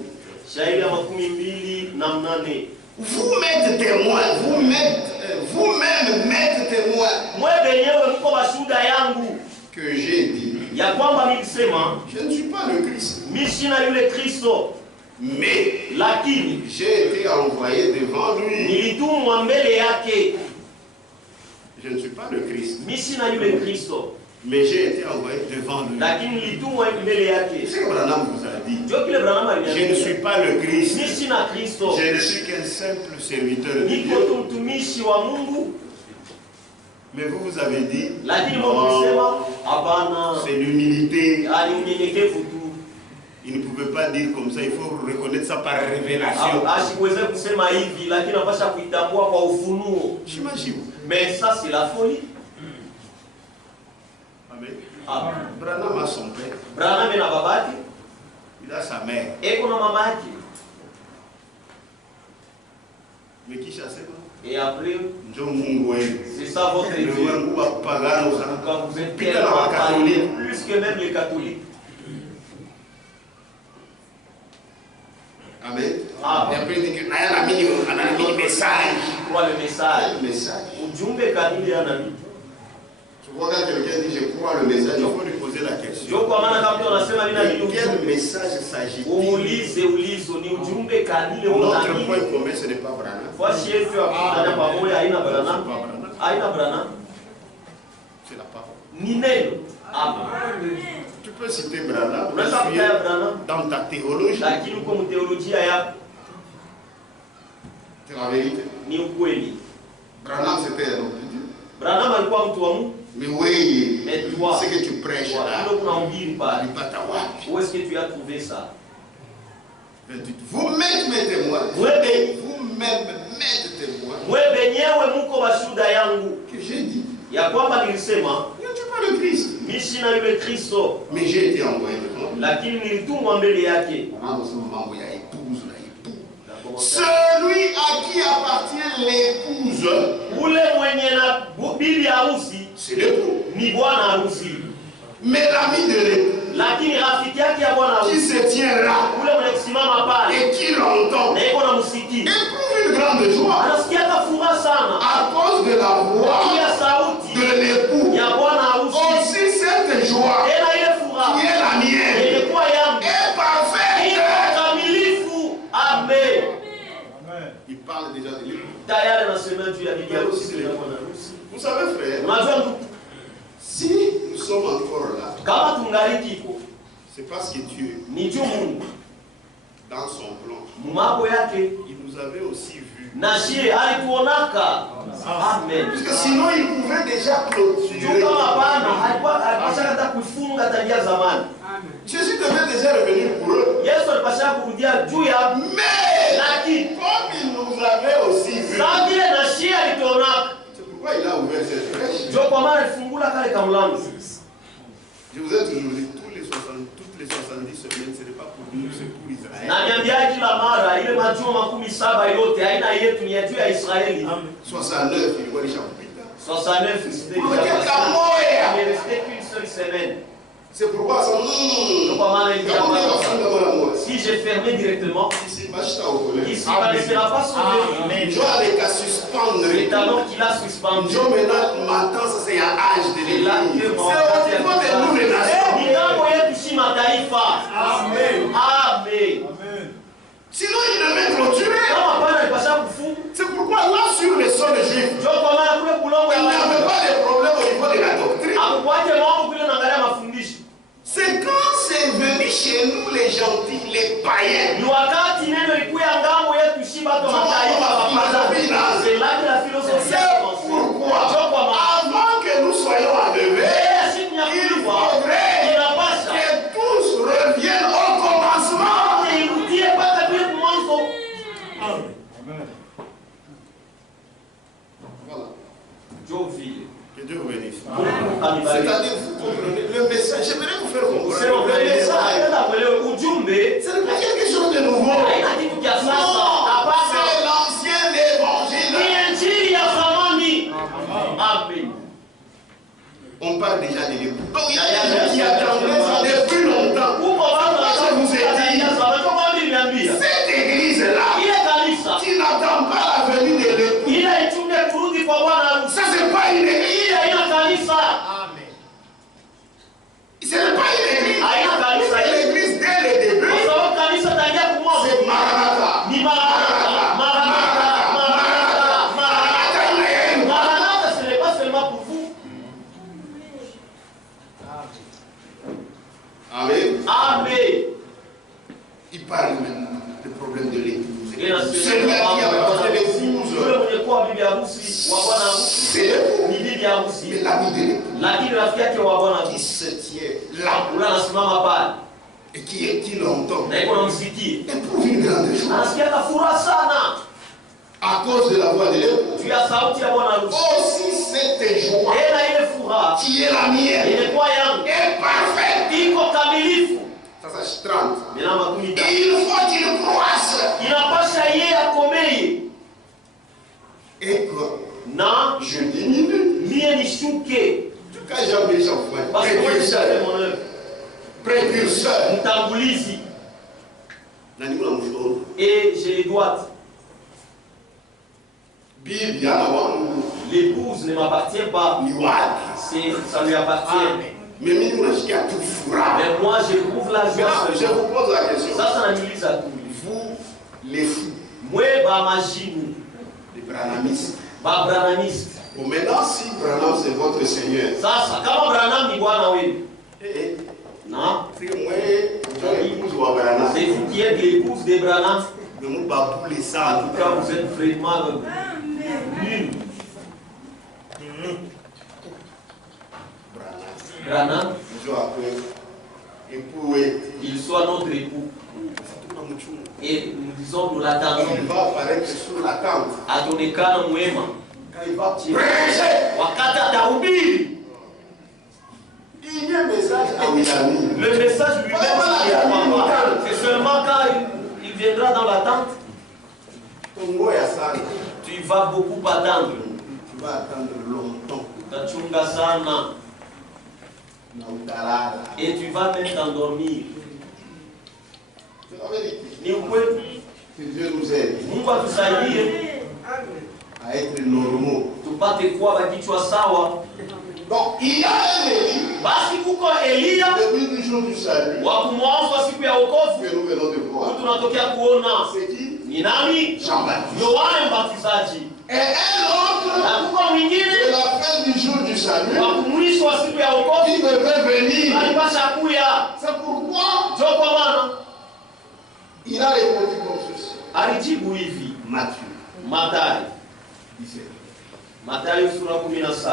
shairi ya 28. Vous m'êtes témoin, vous-même m'êtes témoin Mwe benyewe mko bashuhuda yangu que j'ai dit, ya kwamba nilisema je ne suis pas le Christ, mimi sina yule Kristo, mais lakini j'ai été envoyé devant lui. nilitumwa mbele yake. Je ne suis pas le Christ, Mimi sina yule Kristo, mais j'ai été envoyé devant lui. lakini nilitumwa mbele yake. C'est ce que Branham vous a dit. Ndio kile Branham Je ne aliniambia. suis pas le Christ, Mimi sina Kristo, je ne suis qu'un simple serviteur de niko Dieu. tu mtumishi wa Mungu, Mais vous, vous avez dit, lakini mlisema hapana, c'est l'humilité. ani unyenyekevu tu. Il ne pouvait pas dire comme ça, il faut reconnaître ça par révélation. Asikuweze kusema hivi, lakini anapasha kuitambua kwa ufunuo. J'imagine. Mais ça c'est la folie. Amen. Amen. Branham a son père, Branham na babake, il a sa mère. eko na mama yake. Mais qui chassait? Et après, Njo Mungu wenu. c'est ça votre Dieu. Mungu wa pagano sana. Quand vous êtes Pita na tellement Wakatoliki. parlé, plus que même les catholiques. Amen. Ah. Et après il dit que naya anamini message. Crois le message. Le message. Ujumbe kamili ana. Tu vois quand quelqu'un dit je crois le message, il faut lui poser la question. Ndio kwa maana kama mtu anasema mimi naamini De quel ujumbe, message s'agit-il? umuulize ulizo ni ujumbe kamili Notre unaamini. point commun, ce n'est pas Branham. Fasi yetu ya kufanya pamoja haina Branham. Haina Branham. C'est la parole. Ni neno. Amen. Tu peux citer Branham Branham dans ta théologie. lakini uko mteolojia yako C'est la vérité. ni ukweli. Branham c'était un homme de Dieu. Branham alikuwa mtu wa Mungu. Mais oui, Mais toi, ce que tu prêches là, ndio kunahubiri pale. ulipata wapi? Où est-ce que tu as trouvé ça? Vous-même mes témoins. Vous-même m'êtes témoins. Wewe benyewe muko bashuda yangu. Que j'ai dit. Ya kwamba nilisema, Je ne suis pas le Christ. mimi sina yule Kristo. Mais j'ai été envoyé devant lui. Lakini nilitumwa mbele yake. Mambo ya épouse na époux. Celui à qui appartient l'épouse. Ule mwenye na bibi harusi C'est l'époux. ni bwana harusi. Mais l'ami de l'époux. Lakini rafiki yake ya bwana Qui harusi se tient là. ule mwenye kusimama pale Et qui l'entend. na yuko na msikii. Éprouve une grande joie. Anasikia furaha sana À cause de la voix ya sauti de l'époux. ya bwana harusi. Aussi cette joie Tena ile furaha qui est la mienne ilikuwa yangu est parfaite. kamilifu. Amen. Il parle déjà de l'époux. Tayari anasema juu ya bibi harusi na bwana harusi. Vous savez frère, Unajua ndugu, si nous sommes encore là, kama tungali kiko c'est parce que Dieu, ni juu Mungu dans son plan, mambo yake il nous avait aussi vus. na shie alituonaka. Amen. Parce que sinon il pouvait déjà clôturer. Juu kama hapana alipasha hata kufunga tangia zamani. Jésus devait déjà revenir pour eux. Yesu alipasha kurudia juu ya Mais lakini comme il nous avait aussi vus, saa vile na shie alituonaka. c'est pourquoi il a ouvert cette brèche. Ndio kwa maana alifungula kale kamlango. Je vous ai toujours dit, toutes les 70 semaines, ce n'est pas pour nous, c'est pour Israël. Na niambia kila mara ile majuma 17 yote haina yetu, ni yetu ya Israeli. 69, il voit déjà plus tard. 69 c'était Pour déjà dire passé. qu'à Moya. Il est resté qu'une seule semaine. C'est pourquoi ça. Donc kwa maana il y a pas. Si j'ai fermé directement, Ici, basta au collège. ici il ne sera pas sauvé. Mais Dieu a les cas suspendre. C'est alors qu'il a suspendu. Dieu maintenant, ça c'est un âge de C'est là que l'église. mon C'est au niveau de nous les nations. milango yetu si mataifa. Amen. Amen. Sinon il devait clôturer. Kama hapana alipasha kufunga. C'est pourquoi là sur les sols juifs, Ndio kwa maana kule kulongo il ya n'y avait Wayahudi pas de problème au niveau de la doctrine. akuache mambo kule naangalia mafundisho. C'est quand c'est venu chez nous les gentils, les païens. Ni wakati neno likuya ngambo yetu shi bato mataifa hapana. C'est là que la philosophie a C'est commencé. pourquoi, Ndio kwa maana avant que nous soyons enlevés, siku ya il kufa faudrait inapasha que tous reviennent au commencement. irudie mpaka vile mwanzo. Voilà. Jovile. Que Dieu vous bénisse. Anibariki. C'est-à-dire, vous comprenez le message. J'aimerais vous faire comprendre. Usema Le unaelewa, message, enda kuelewa ujumbe. ce n'est pas quelque chose de nouveau. Haina kitu cha sasa. Non, Hapana. c'est l'ancien évangile. Ni injili ya zamani. Amen. On parle déjà de l'époux. Donc il y a des gens qui attendaient ça depuis longtemps. Uko watu Je vous ai dit, wanasema cette église-là, ile kanisa qui n'attend pas la venue de l'époux, ile ichunge kurudi kwa Bwana harusi. ça c'est pas une église. Ile haina kanisa. Ce n'est pas une église. Haina kanisa. C'est l'église dès le début. Kwa sababu kanisa tangia kumwanzo C'est Maranatha. ni Maranatha. Maranatha. Maranatha. Maranatha. Maranatha, ce n'est pas seulement pour vous. Amen. Amen. Il parle maintenant du problème de l'épouse. Ila Celui qui a porté l'épouse, yule mwenye kuwa bibi harusi wa bwana harusi c'est l'époux. ni bibi harusi, Mais l'ami de l'époux lakini rafiki yake wa bwana qui harusi se tient là ule anasimama pale et qui l'entend na iko namsikia, éprouve une grande joie anasikia furaha sana à cause de la voix de l'époux. juu ya sauti ya bwana harusi. Aussi cette joie Tena ile furaha qui est la mienne ilikuwa yangu est parfaite. iko kamilifu. Ça c'est 30. Mina makumi tatu. Il faut qu'il croisse Inapasha yeye akomeye et que na je diminue. mie nishuke. En tout cas, j'ai envoyé Parce que moi j'ai fait précurseur. mon œuvre. Précurseur. Mtangulizi Nani mwana mshoro. et j'ai les doigts. Bibi yana wangu L'épouse ne m'appartient pas. ni wapi. Ça lui appartient. Mais mimi unasikia tu furaha. Mais moi j'éprouve la joie. Maintenant, je vous pose la question. Sasa naniuliza tu. Vous, les fous, Mwe ba majimu, les branamistes, ba branamiste, Bon, maintenant, si Branham c'est votre Seigneur. Sasa kama Branham ni bwana wenu. Non. C'est moi, l'épouse de Branham. C'est vous qui êtes l'épouse de Branham. Mais nous babou les En salles. tout cas, vous êtes vraiment nul. Branham, il soit notre époux. Et nous disons, nous l'attendons. Il va apparaître sur la tente. Ataonekana mwema. Quand il va prêcher. Wakati atahubiri. Il y a un message à Wilami. Le message lui-même, c'est seulement quand il viendra dans la tente. Tu vas beaucoup attendre. Tu vas attendre longtemps. Utachunga sana. Et tu vas même t'endormir. Ni ukweli. Que Dieu nous aide. Mungu atusaidie À être normaux. tupate kuwa bakichwa sawa. Donc il y a un Élie. Basi kuko Elia Depuis le jour du salut. wa kumwanzo wa siku ya wokovu. Que nous venons de voir. Tunatokea kuona C'est qui? ni nani? Jean-Baptiste. Yohane Mbatizaji. Et un autre. Na kuko De mwingine la fin du jour du salut. wa kumwisho wa siku ya wokovu. Qui devait venir. Alipasha kuya. C'est pourquoi Jo kwa maana il a répondu comme ceci. alijibu hivi. Matthieu. Mathayo. 17. Mathayo sura 17.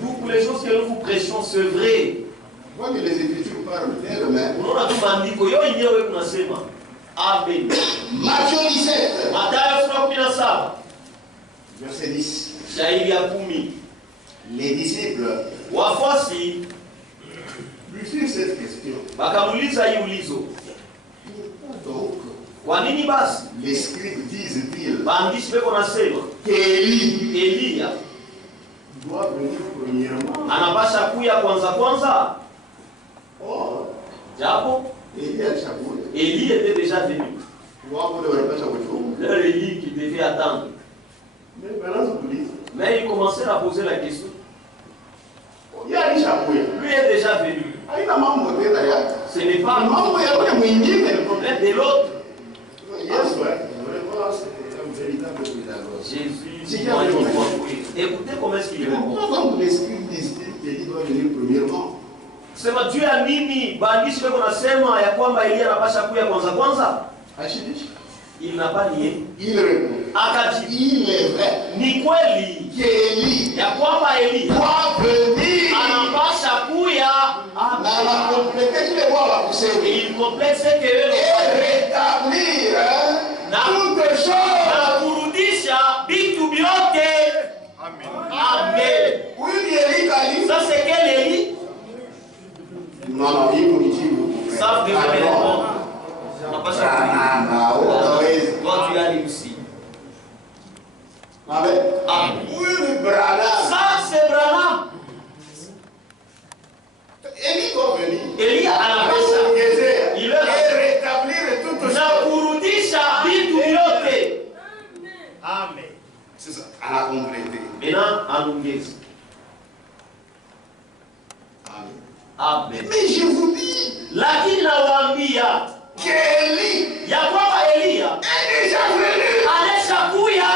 Vous, les choses que nous vous prêchons, c'est vrai. Moi que les Écritures parlent d'elles-mêmes. Unaona tu maandiko yo yenyewe kunasema. Amen. Matthieu 17. Mathayo sura 17. Verset 10. Shairi ya 10. Les disciples Wafuasi lui firent cette question. wakamuuliza hii ulizo. Pourquoi donc Kwa nini basi les scribes disent-ils waandishi weko nasema qu'Élie Elia doit venir premièrement? anapasha kuya kwanza? Or, Japo Élie a chapeau. Elie était déjà venu. Pourquoi vous ne pas chapeau? Leur Elie qui devait attendre. Mais maintenant, vous dites. Mais il commençait à poser la question. Il y a un chapeau. Lui est déjà venu. Ce n'est pas le problème de l'autre. Jésus, moi, je crois. Écoutez comment est-ce qu'il est mort. Sema juu ya nini baandishi wako nasema ya kwamba Elia anapasha kuya kwanza? Il n'a pas nié. Il répond. Akajibu. Il est vrai. Ni kweli qu'Élie ya kwamba Elia doit venir. anapasha kuya Na la compléter tous les voies la pousser. il complète ce que Et rétablir toutes choses. na kurudisha vitu vyote. Amen. Oui, Élie Kali. Ça c'est quel Elie? Non, il nous dit beaucoup. Ça vous devez me répondre. Anapasha kuya. Toi tu as réussi. Amen. Amen. Oui, Branham. Ça c'est Branham. Élie doit venir. Elia anapasha Il veut rétablir toutes choses. na kurudisha vitu vyote. Amen. C'est ça. À la compléter. Maintenant anaongeza. Amen. Amen. Mais je vous dis Lakini nawaambia qu'Élie ya kwamba Elia est déjà venu. ameshakuya.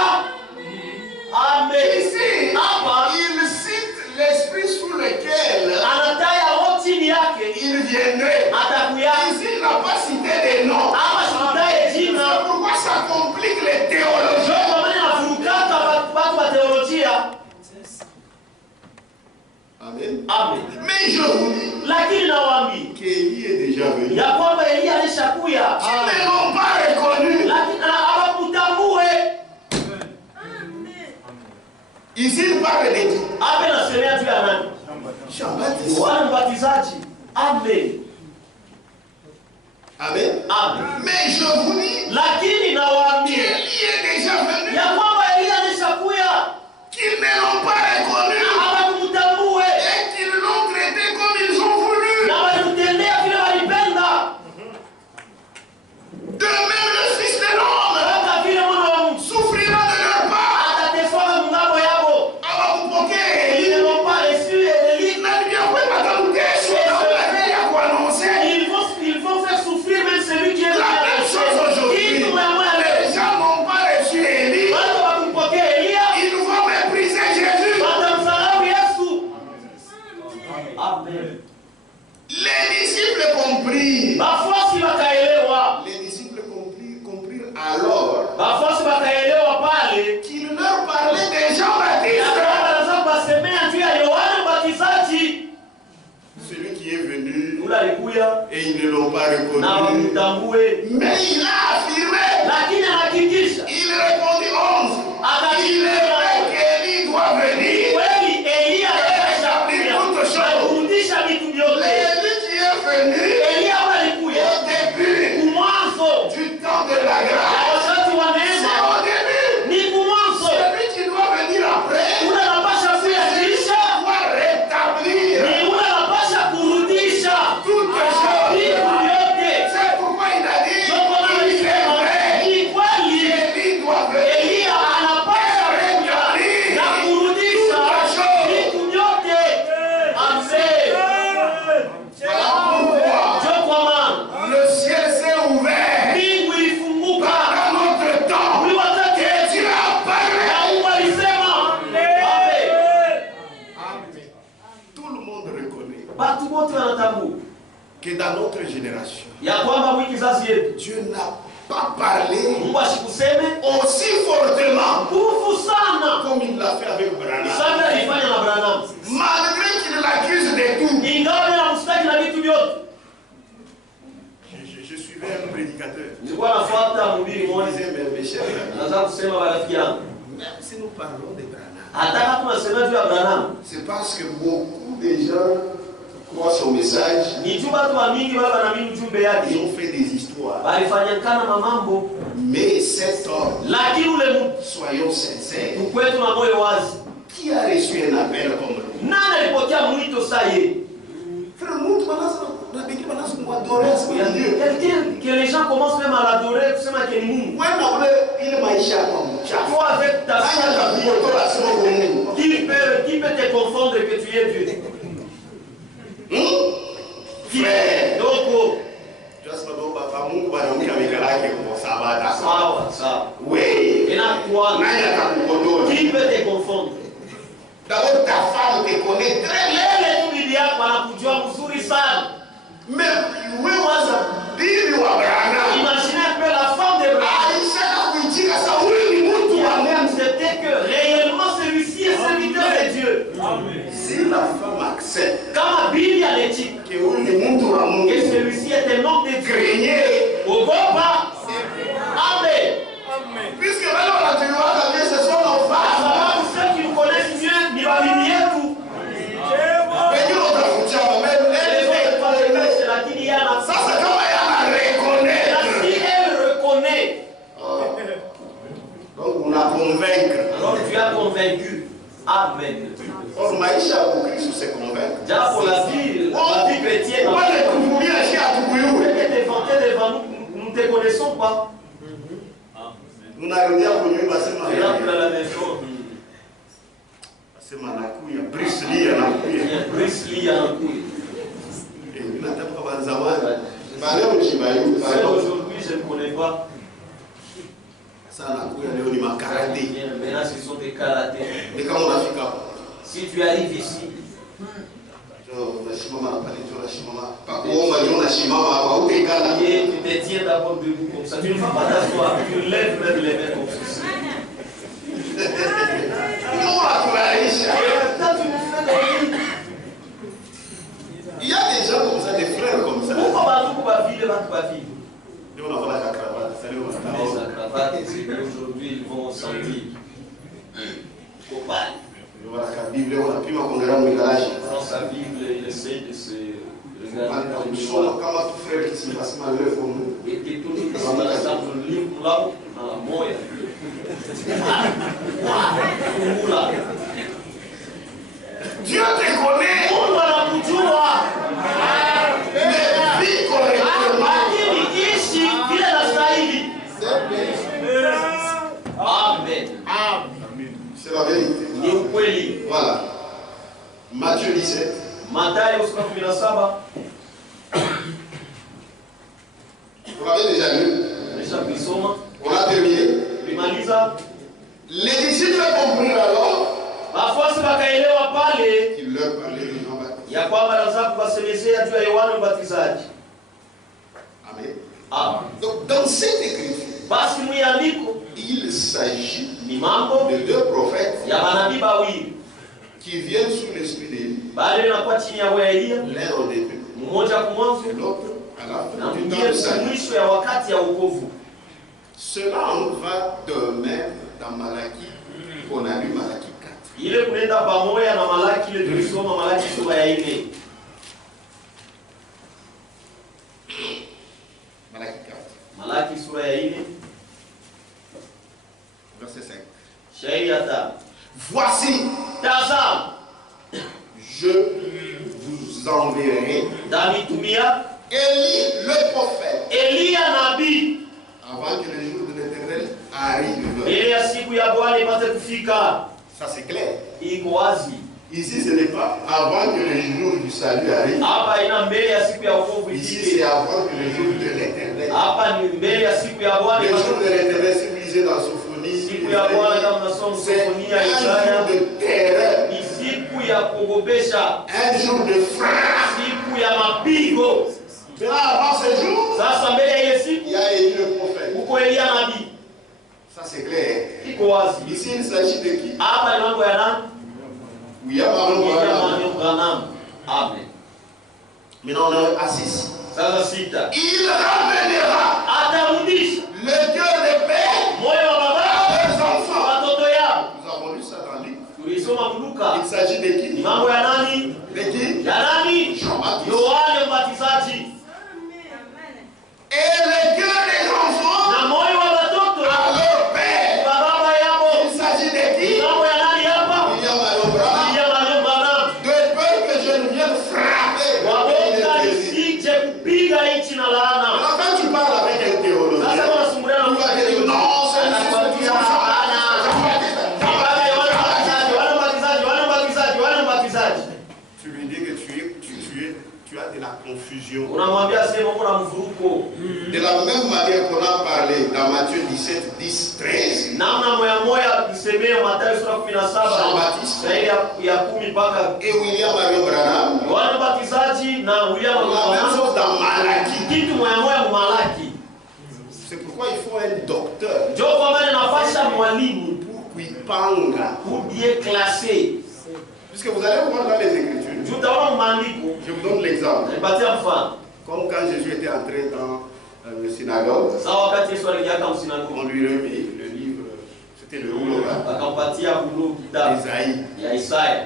Amen. Ici, Hapa il cite l'esprit sous lequel anataya roho chini yake il viendrait. atakuya. Ici, il n'a pas cité des noms. Hapa sitaye C'est jina. pourquoi ça complique les théologiens. Ndio kwa maana nafurukaka watu wa teolojia. Amen. Amen. Mais je vous dis Lakini nawaambia qu'Élie est déjà venu. ya kwamba Elia alishakuya. Ils ne l'ont pas reconnu. Lakini hawakutambue. Ici, il parle de qui? Hapa nasemea juu ya nani? Jean-Baptiste. Yohana Mbatizaji. Amen. Amen. Amen. Mais je vous dis Lakini nawaambia qu'Élie est déjà venu. ya kwamba Elia alishakuya. Qu'ils ne l'ont pas reconnu. Hawakutambue. Et qu'ils l'ont traité comme ils ont voulu. Na walimtendea vile walipenda. De même, le Fils de l'homme Hata vile mwana wa mtu souffrira de leur part. atateswa mngambo yao. Awakupokea Ils Élie. ne l'ont pas reçu Elie. Na ndio kwamba tamkesho na unabii ya kuannonce. et ils ne l'ont pas reconnu. Mais il a affirmé. Il répondit 11. Il est vrai qu'Élie doit venir. Et établir toute chose. L'Élie qui est venu au début du temps de la grâce. C'est au début. Celui qui doit venir après doit rétablir toutes choses. C'est pourquoi il a dit il est vrai qu'Élie doit venir que dans notre génération, Dieu n'a pas parlé aussi fortement comme il l'a fait avec Branham. Malgré qu'il l'accuse de tout. Je suivais un prédicateur. Il disait, mais mes chers amis, même si nous parlons de Branham, c'est parce que beaucoup de gens croient son message. Ils ont fait des histoires. Mais cet homme, soyons sincères, qui a reçu un appel comme lui? Frère, quelqu'un que les gens commencent même à l'adorer, tu sais ma que nous. Toi avec ta qui peut te confondre que tu es Dieu? Frère, donc oui, qui peut te confondre? D'abord ta femme te connaît très bien. Mais oui, imaginez un peu la femme de Branham. C'était que réellement celui-ci est serviteur de Dieu. Si la femme accepte quand la Bible a l'éthique que celui-ci est un homme de Dieu, au Gopa, amen. Puisque maintenant tu vois que ce sont nos femmes. Ceux qui nous connaissent mieux, ils vont venir tout. Ça c'est comme elle reconnaît. Si elle reconnaît. Donc on a convaincre. Alors tu as convaincu. Amen. Or maisha pour Christ c'est convaincre. Déjà pour la vie chrétienne. Devant nous, nous ne te connaissons pas. Nous n'avons rien connu, c'est la maison. C'est Manakuya, Brisli, Anakuya. Brisli, Anakuya. Et nous n'avons pas aujourd'hui, je ne connais pas. Ça, Anakuya, Léo, il m'a karaté. Maintenant, ce sont des karatés. Mais quand on a fait quoi? Si tu arrives ici, tu te tiens d'abord debout comme ça. Tu ne vas pas t'asseoir, tu lèves même les mains comme ceci. Il y a des gens comme ça, des frères comme ça. Pourquoi vivre et on a la cravate. La cravate, c'est qu'aujourd'hui ils vont sentir. Dans sa Bible, il essaie de se regarder dans le miroir. Et que tout le monde se livre là, dans la moya. Dieu te connaît. Mungu anakujua. Ishi vile nastahili. Amen. C'est la vérité. Ni ukweli. Voilà. Matthieu 17. Mathayo 17. Vous l'avez déjà lu? On a terminé. Les disciples comprirent alors qu'il leur parlait de Jean-Baptiste. Amen. Donc dans cette écriture, il s'agit de deux prophètes qui viennent sous l'esprit d'Élie. L'un au début mmoja kwa mwanzo na mwingine mwisho ya wakati ya wokovu. Cela en va de même dans Malachie, on a lu Malachie 4. Ile kunaenda pamoja na Malaki ile tulisoma Malaki sura ya 4. Malachie 4. Malaki sura ya 4. Verset 5. Shairi ya 5. Voici, Tazama, je vous enverrai Damitumia Élie le prophète Elia nabii avant que le jour de l'Éternel arrive. ile ya siku ya Bwana ipate kufika. Ça c'est clair. Iko wazi. Ici ce n'est pas avant que le jour du salut arrive. Hapa ina mbele ya siku ya wokovu Ici ifike. c'est avant que le jour de l'Éternel. Hapa ni mbele ya siku ya Bwana. Le jour de l'Éternel, si vous lisez dans Sophonie, Siku ya Bwana kama unasoma c'est Sofoni ya un Isaya, jour de terreur, ni siku ya kuogopesha, un jour de frappe. siku ya mapigo. Mais avant ce jour, Sasa mbele ya ile il siku y a Élie le prophète. uko Elia nabii. Ça c'est clair. Iko wazi. Ici il s'agit de qui? Hapa ni mambo ya nani? William Aaron William Branham. Marion Branham. Amen. Maintenant on est à 6. Sasa sita. Il ramènera Atarudisha le cœur des pères moyo wa baba à leurs enfants. watoto yao. Nous avons lu ça dans Luc. Tulisoma Luka. Il s'agit de Ni qui? mambo ya nani? De qui? Ya nani? Jean-Baptiste. Yohane Mbatizaji. Et le cœur des enfants Na moyo wa watoto à leur père. wa baba yao. Il s'agit de Ni qui? mambo ya nani hapa? William Aaron Branham. William Marion Branham. De peur que je ne vienne frapper. Wagonga Et isije kupiga nchi na laana. quand tu parles avec un théologien, Sasa wanasumbuliana na il va te dire non, c'est anakuambia hapana. Ibada ya wana mbatizaji, wana mbatizaji, wana mbatizaji, wana mbatizaji. Tu lui dis que tu as de la confusion. Unamwambia sema uko na mvuruko. De la même manière qu'on a parlé dans Matthieu 17, 10, 13. Namna moya moya tusemea Mathayo sura 17 Jean-Baptiste shairi ya 10 mpaka et William Marion Branham. Yohana Mbatizaji na William La même Branham. chose dans Malachie. Kitu moya moya mu Malaki. C'est pourquoi il faut un docteur Ndio kwa maana nafasha mwalimu pour kuipanga. pour bien classer. Puisque vous allez voir dans les Écritures. Tutaona maandiko. Je vous donne l'exemple. Nipatie mfano. Comme quand Jésus était entré dans le synagogue, Sawa wakati Yesu aliingia kama sinagogi. on lui remet le livre, c'était le rouleau là, Akampatia bulo kitabu Isaïe. ya Isaya.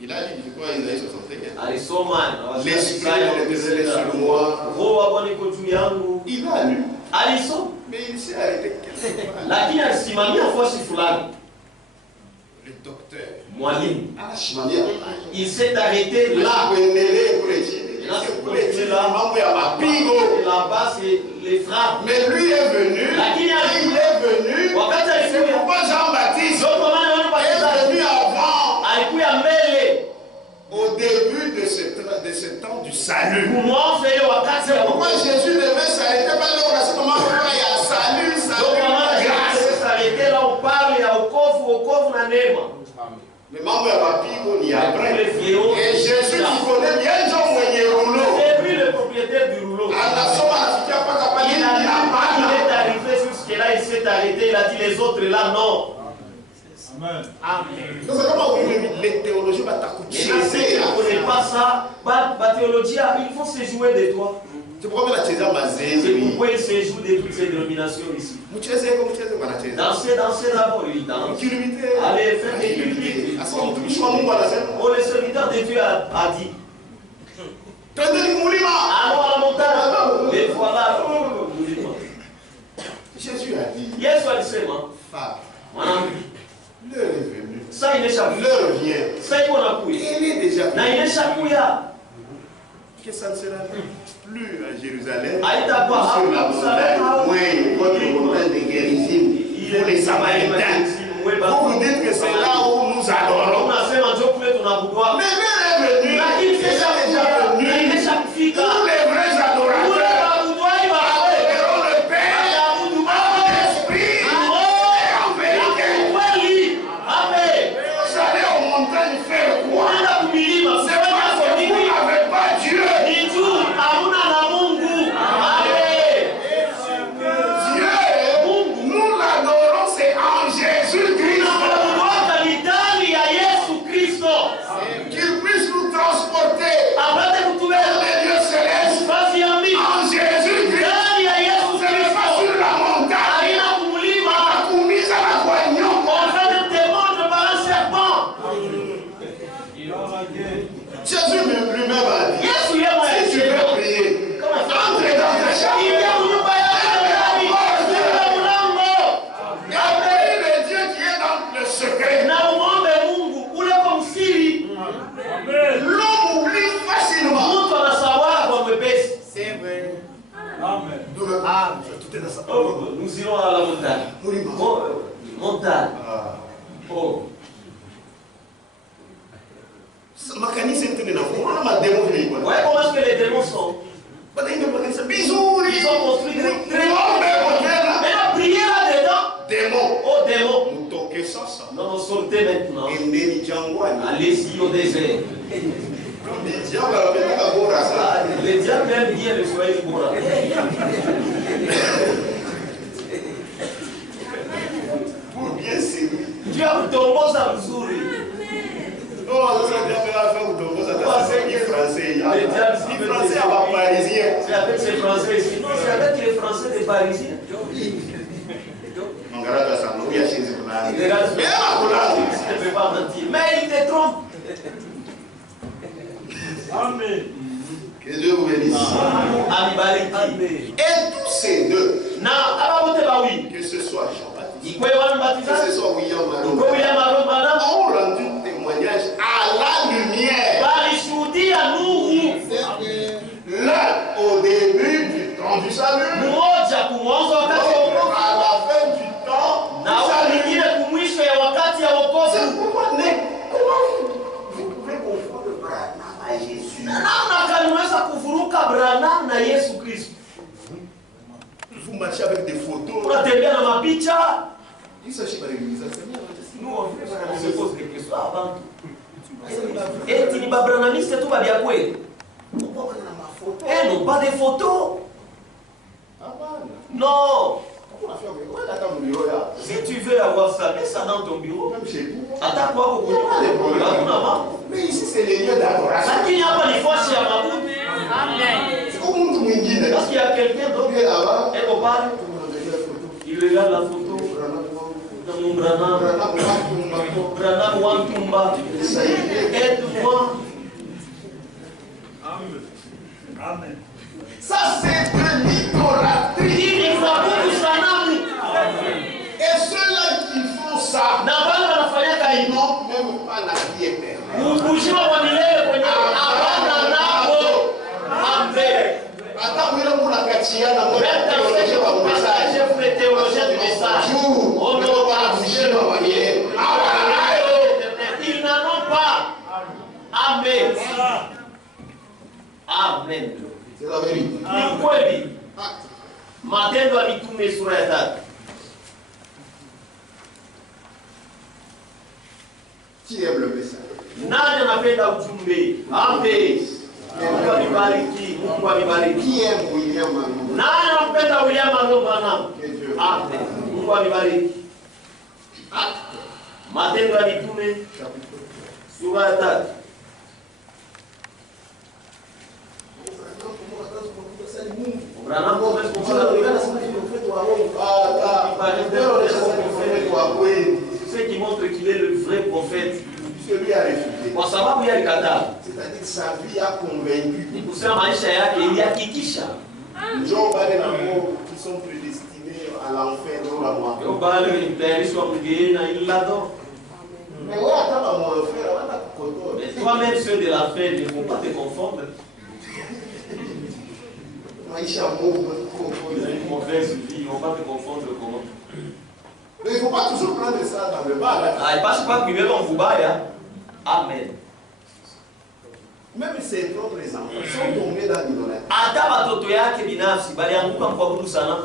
Il a lu, je crois, Isaïe 61. Alisoma na L'esprit de l'Éternel est sur moi. Roho wa Bwana iko juu yangu. Il a lu, Alisoma mais il s'est arrêté quelque part. lakini alisimamia nafasi fulani. Le docteur, Mwalimu anasimamia il s'est arrêté là. la kuendelea kule chini. Mambo ya mapigo. Là-bas c'est les frappes. Mais lui est venu, Lakini il est venu. wakati C'est alikuja pourquoi Jean-Baptiste sio kwa maana Yohana est Mbatizaji venu avant, alikuya mbele au début de ce temps du salut. kumwanza ile wakati C'est wa pourquoi Jésus devait s'arrêter pas là, on a ce moment où il y a salut, ndio kwa maana grâce. Yesu s'arrêtait là au parle ya wokovu na neema. Mais mambo ya mapigo ni après. Et Jésus qui connaît bien Jean mwenye rouleau. C'est lui le propriétaire du rouleau. Anasoma anafikia mpaka pale Il est arrivé jusque là, il s'est arrêté, il a dit les autres là non. Amen. Sasa kama les théologiens Et là, si tu batakuchezea. ne connais pas ça, bah, théologie, ils vont se jouer de toi. C'est pourquoi wanachezea C'est mazezi. pourquoi ils se jouent de toutes ces dénominations ici. Mcheze kwa mcheze wanacheza. Danser d'abord, ils dansent. Kilomita. Allez, faites des cultes. Asa mtumishi wa Mungu anasema, Oh, le serviteur de Dieu a dit, twendeni mulima. allons à la montagne. Et voilà. Jésus a dit, Yesu alisema, Femme, mwanamke, l'heure est venue. saa imeshakuja. L'heure vient. Saa iko nakuja. Elle est déjà Na venue. imeshakuja. Que ça ne sera plus à Jérusalem. Haitakuwa Sur hapo la montagne, Yerusalemu. oui, votre montagne de Gérizim, pour les Samaritains. Vous vous dites que c'est là où nous adorons. Unasema njoo kule tunaabudu. Mais l'heure est venue. Lakini Elle est déjà venue. na imeshafika. Tous les vrais Kule adorateurs waabuduaji wa kweli. adoreront le Père Wataabudu en Baba. esprit Roho et en na vérité. kweli. Amen. Vous allez aux montagnes faire quoi? Unaenda kumilima. C'est parce que vous n'avez pas Dieu. Ni juu hamuna na Mungu. Amen. Dieu, nous l'adorons, c'est en Jésus-Christ. Tunaabudu ndani ya Yesu Jésus lui-même a dit, si tu veux prier, entre dans ta chambre. Après le Dieu qui est dans le secret. L'homme oublie facilement. C'est vrai. Amen. Tout est dans sa parole. Nous irons à la montagne. Montagne. Oh. Ma canisse est tenue dans le fond. On a ma démon. Ouais, comment est-ce que les démons sont? Ils ont construit très long. Mais la prière là-dedans. Démon. Oh, démon. Nous toquons ça. Non, non, sortez maintenant. Allez-y au désert. Les diables aiment bien le soleil Bora. Pour bien séduire. Tu as utongoza mzuri. Les Français à Parisien. C'est avec ces Français ici. Non, c'est avec les Français des Parisiens. Mais il te trompe. Amen. Que Dieu vous bénisse. Et tous ces deux, que ce soit Jean-Baptiste, que ce soit William Maron, ont rendu témoignage à la lumière. Là, au début du temps du salut, à la fin du temps, c'est pourquoi vous pouvez confondre Branham à Jésus. Vous marchez avec des photos. Il s'agit pas de l'église. Nous, on se pose des questions avant. Et tu dis, Branhamiste, tout va bien quoi? Eh non, pas des photos. Non. Si tu veux avoir ça, mets ça dans ton bureau. Attends quoi? Mais ici, c'est les lieux d'adoration. Il n'y a pas de foi chez Amabout. Parce qu'il y a quelqu'un d'autre qui est là-bas. Et on parle. Il regarde la photo. Branham Wantumba. Aide-moi. Amen. Ça, c'est de l'idolâtrie. Et ceux-là qui font ça, ils n'ont même pas la vie éternelle. Attends, il n'en ont pas. Amen. Amen. C'est la vérité. Ni kweli. Matendo ya Mitume sura ya 3. Qui aime le message? Nani anapenda ujumbe? Amen. Mungu anibariki. Mungu anibariki. Qui aime William Maron? Nani anapenda William Maron? Amen. Mungu anibariki. Matendo ya Mitume sura ya 3. Ce qui montre qu'il est le vrai prophète. Celui a réfuté. Kwa sababu ya alikataa. C'est-à-dire que sa vie a convaincu. Ni kusema maisha yake ilihakikisha. Jean Baptiste qui sont prédestinés à l'enfer ou la mort. Mais ouais, attends, mon frère, on a coton. Mais toi-même, ceux de la fête ne vont pas te confondre. Maïcha une mauvaise vie, ils ne vont pas te confondre comment? Mais il ne faut pas toujours prendre ça dans le bar. Ah, il passe pas privé dans le bar. Amen. Même ses propres enfants sont tombés dans l'idolâtrie. Hata watoto yake binafsi balianguka mkuabudu sana.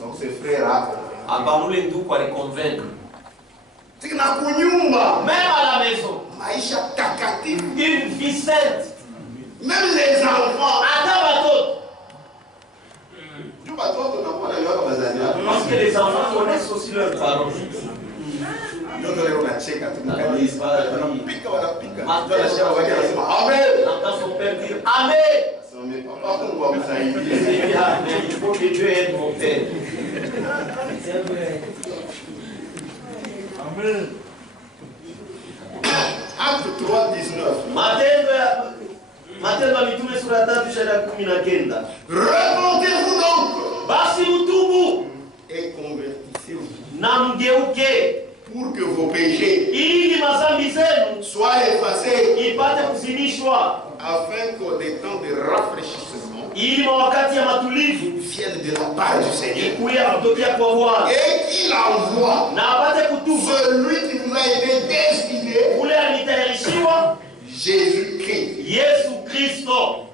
Donc ses frères à Abanule ndugu aliconvaincre. Même à la maison. Maïcha takatifu. Une vie sainte. Même les enfants. Hata watoto. Parce que les enfants connaissent aussi leurs parents. Entend son père dire Amen. Il faut que Dieu aide mon père. Amen. Acte 3, 19. Matendo ya Mitume sura ya 3 shairi ya 19. Repentez-vous donc Basi mtubu et convertissez-vous na mgeuke pour que vos péchés ili mazambi zenu soient effacés, ipate kuzimishwa, afin qu'au des temps de rafraîchissement ili wakati ya matulivu vienne de la part du Seigneur ikuya kutokea kwa Bwana et qu'il envoie na apate kutubu celui qui nous a été destiné, ule alitayarishiwa Jésus-Christ. Yesu Kristo.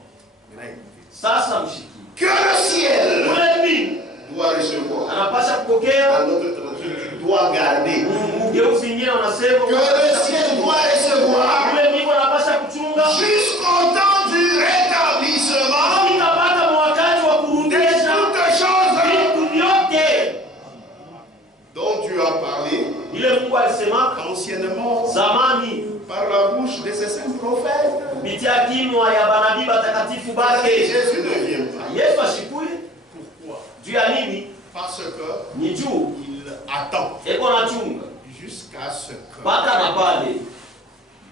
Sasa mshiki Que le ciel ule mbingu doit recevoir. anapasha kupokea. Dans notre traduction, tu dois garder. Mgeuzi ingine unasema Que le ciel doit recevoir ule mbingu anapasha kuchunga jusqu'au temps du rétablissement ikapata mwakati wa de kurudisha toutes choses vitu vyote dont tu as parlé ile Mungu alisema anciennement zamani par la bouche de ces saints prophètes. kupitia kinywa ya manabii batakatifu bake. Jésus ne vient pas. Yesu ashikuye Pourquoi? juu ya nini? Parce que Ni juu il attend eko nachunga jusqu'à ce que mpaka na pale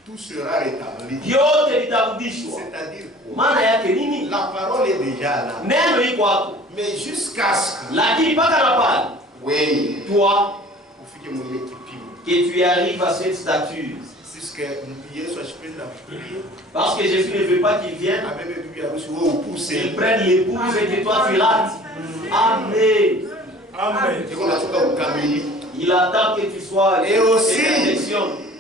tout sera rétabli. vyote vitarudishwa. C'est-à-dire quoi? Maana yake nini? La parole est déjà là. Neno iko hapo, Mais jusqu'à ce que lakini mpaka na pale oui, toi ufike mwenye kipimo. que tu arrives à cette stature. C'est ce que Yesu ashipenda kufikiria. Parce que Jésus ne veut pas qu'il vienne, Abebe bibi harusi wewe upuse. il prenne l'épouse et que toi tu rates. Amen. Amen. Iko nachoka ukamili. Il attend que tu sois Et aussi,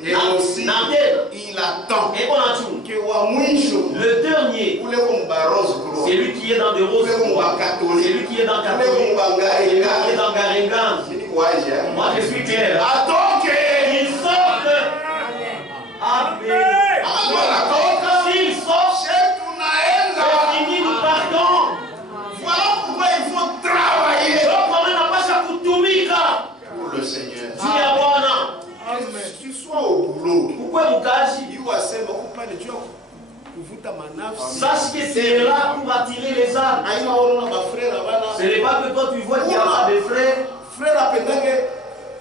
il attend et qu'on a que wa mwisho le dernier, ule kumbarozi kwa. c'est lui qui est dans des roses, Ule kumba c'est catholique. lui qui est dans Ule catholique, kumba c'est lui qui est ngarenga. dans Garengan. Nini kwaje? Moi je suis clair. Attends que Ils sortent. Amen. anatoka. S'ils sortent, Chez tunaenda. c'est fini, nous partons. Voilà pourquoi il faut travailler Donc on n'a pas ça pour tumika. pour le Seigneur. Juu ya Bwana. Tu sois au boulot. Pourquoi mukaji? Il va se m'occuper de Dieu. Kuvuta manafsi. Sache que tu es là pour attirer les âmes. Aina ona ba frère bana. Ce n'est pas que toi tu vois qu'il y a pas de frères. Frère apendake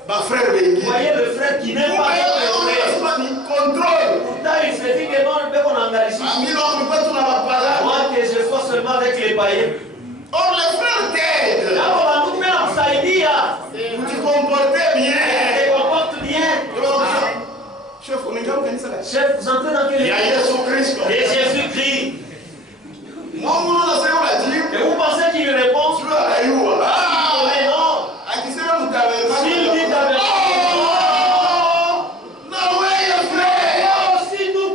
ba frère bengi. Vous voyez le frère qui n'aime pas d'autres frères. Ni contrôle. Pourtant il se dit que non, il peut qu'on engage ici. Amilo on peut tout na ba Moi que je sois seulement avec les païens. Or les frères t'aident. Là on va nous faire kusaidia. Vous te comportez bien. Tu te comportes bien. Chef, on est dans kanisa la. Chef, vous entrez dans quel Il y a église? Jésus Christ. Et Jésus-Christ. Moi on a sema la dire. Et vous pensez qu'il répond? Tu as ayua. Ah, Mais non. akisema mtaverna. S'il dit ta vérité. Na wewe frère. Moi aussi nous.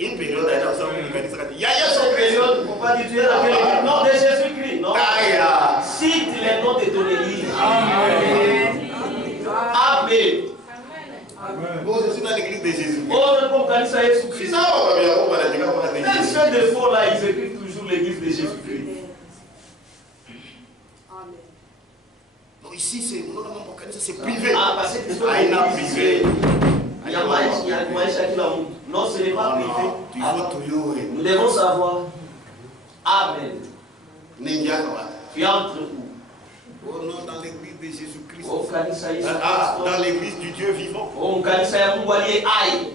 Une période à la sortie du kanisa kati. Il y a Jésus Cette Christ. période, faut pas dire tu es dans quelle église? Non, de Jésus-Christ. Non. Aya. Cite les noms de ton église. Amen. Bon, je suis dans l'église de Jésus. Oh, le bon kanisa Jésus-Christ. Ça va bien, on va la dire comment Même l'église. ceux de faux là, ils écrivent toujours l'église de Jésus-Christ. Non, ici c'est non non kanisa c'est privé. Ah, parce que c'est Aïna pas privé. il y a maïcha qui l'a montré. Non, ce n'est pas privé. Tu vas toujours. Nous devons savoir. Amen. Ninja quoi. Tu entres où? Oh non, dans l'église de Jésus-Christ. Au kanisa Ah, Jésus-Christ. dans l'église du Dieu vivant. Au kanisa ya Mungu aliye hai.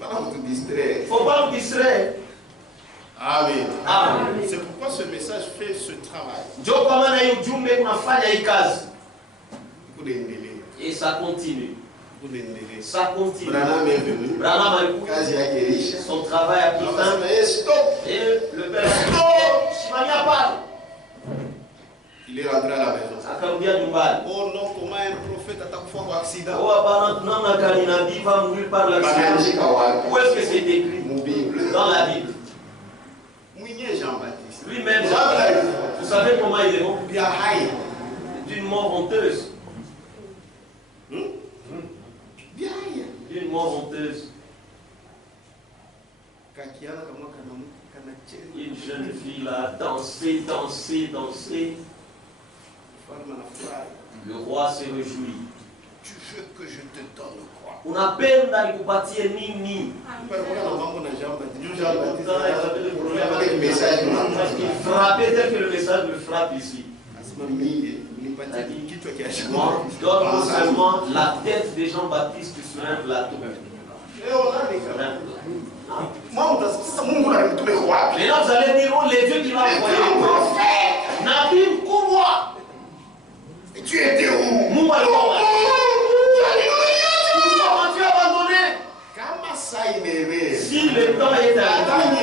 Pas vous te distraire. Faut pas vous distraire. Amen. Amen. C'est pourquoi ce message fait ce travail. Ndio kwa maana hii ujumbe unafanya hii kazi. Pour l'endeler. Et ça continue. Pour l'endeler. Ça continue. Branham est venu. Branham alikuja. Kazi yake ilisha. Son travail a pris fin. Mais stop. Et le père stop. Simamia pale. Il est rentré à la maison. Akarudia nyumbani. Oh non, comment un prophète atakufa kwa accident? Oh hapana, namna gani nabii va mourir par l'accident? Banaandika wapi? Où est-ce que c'est écrit? Mu Bible. Dans la Bible. Mwenye Jean-Baptiste. Lui-même, Jean-Baptiste. vous savez comment il est mort? Bien haï. D'une mort honteuse. Bien haï. D'une mort honteuse. Kakiana kama kana cheza. Une jeune fille là, danser, danser, danser. Femme anafurahi. Le roi se réjouit. Tu veux que je te donne quoi? Unapenda nikupatie nini? Kwa na mambo na Jean-Baptiste. Pourtant, il avait des problèmes Avec le message. parce qu'il frappait tel que le message le frappe ici. Asema mimi Moi, je donne seulement la tête des Jean-Baptiste sur un plateau. Maintenant, vous allez dire, oh, les dieux qui m'ont envoyé. Nabi Mkubwa. Et tu étais où? Pourquoi tu as abandonné? Si le temps est arrivé,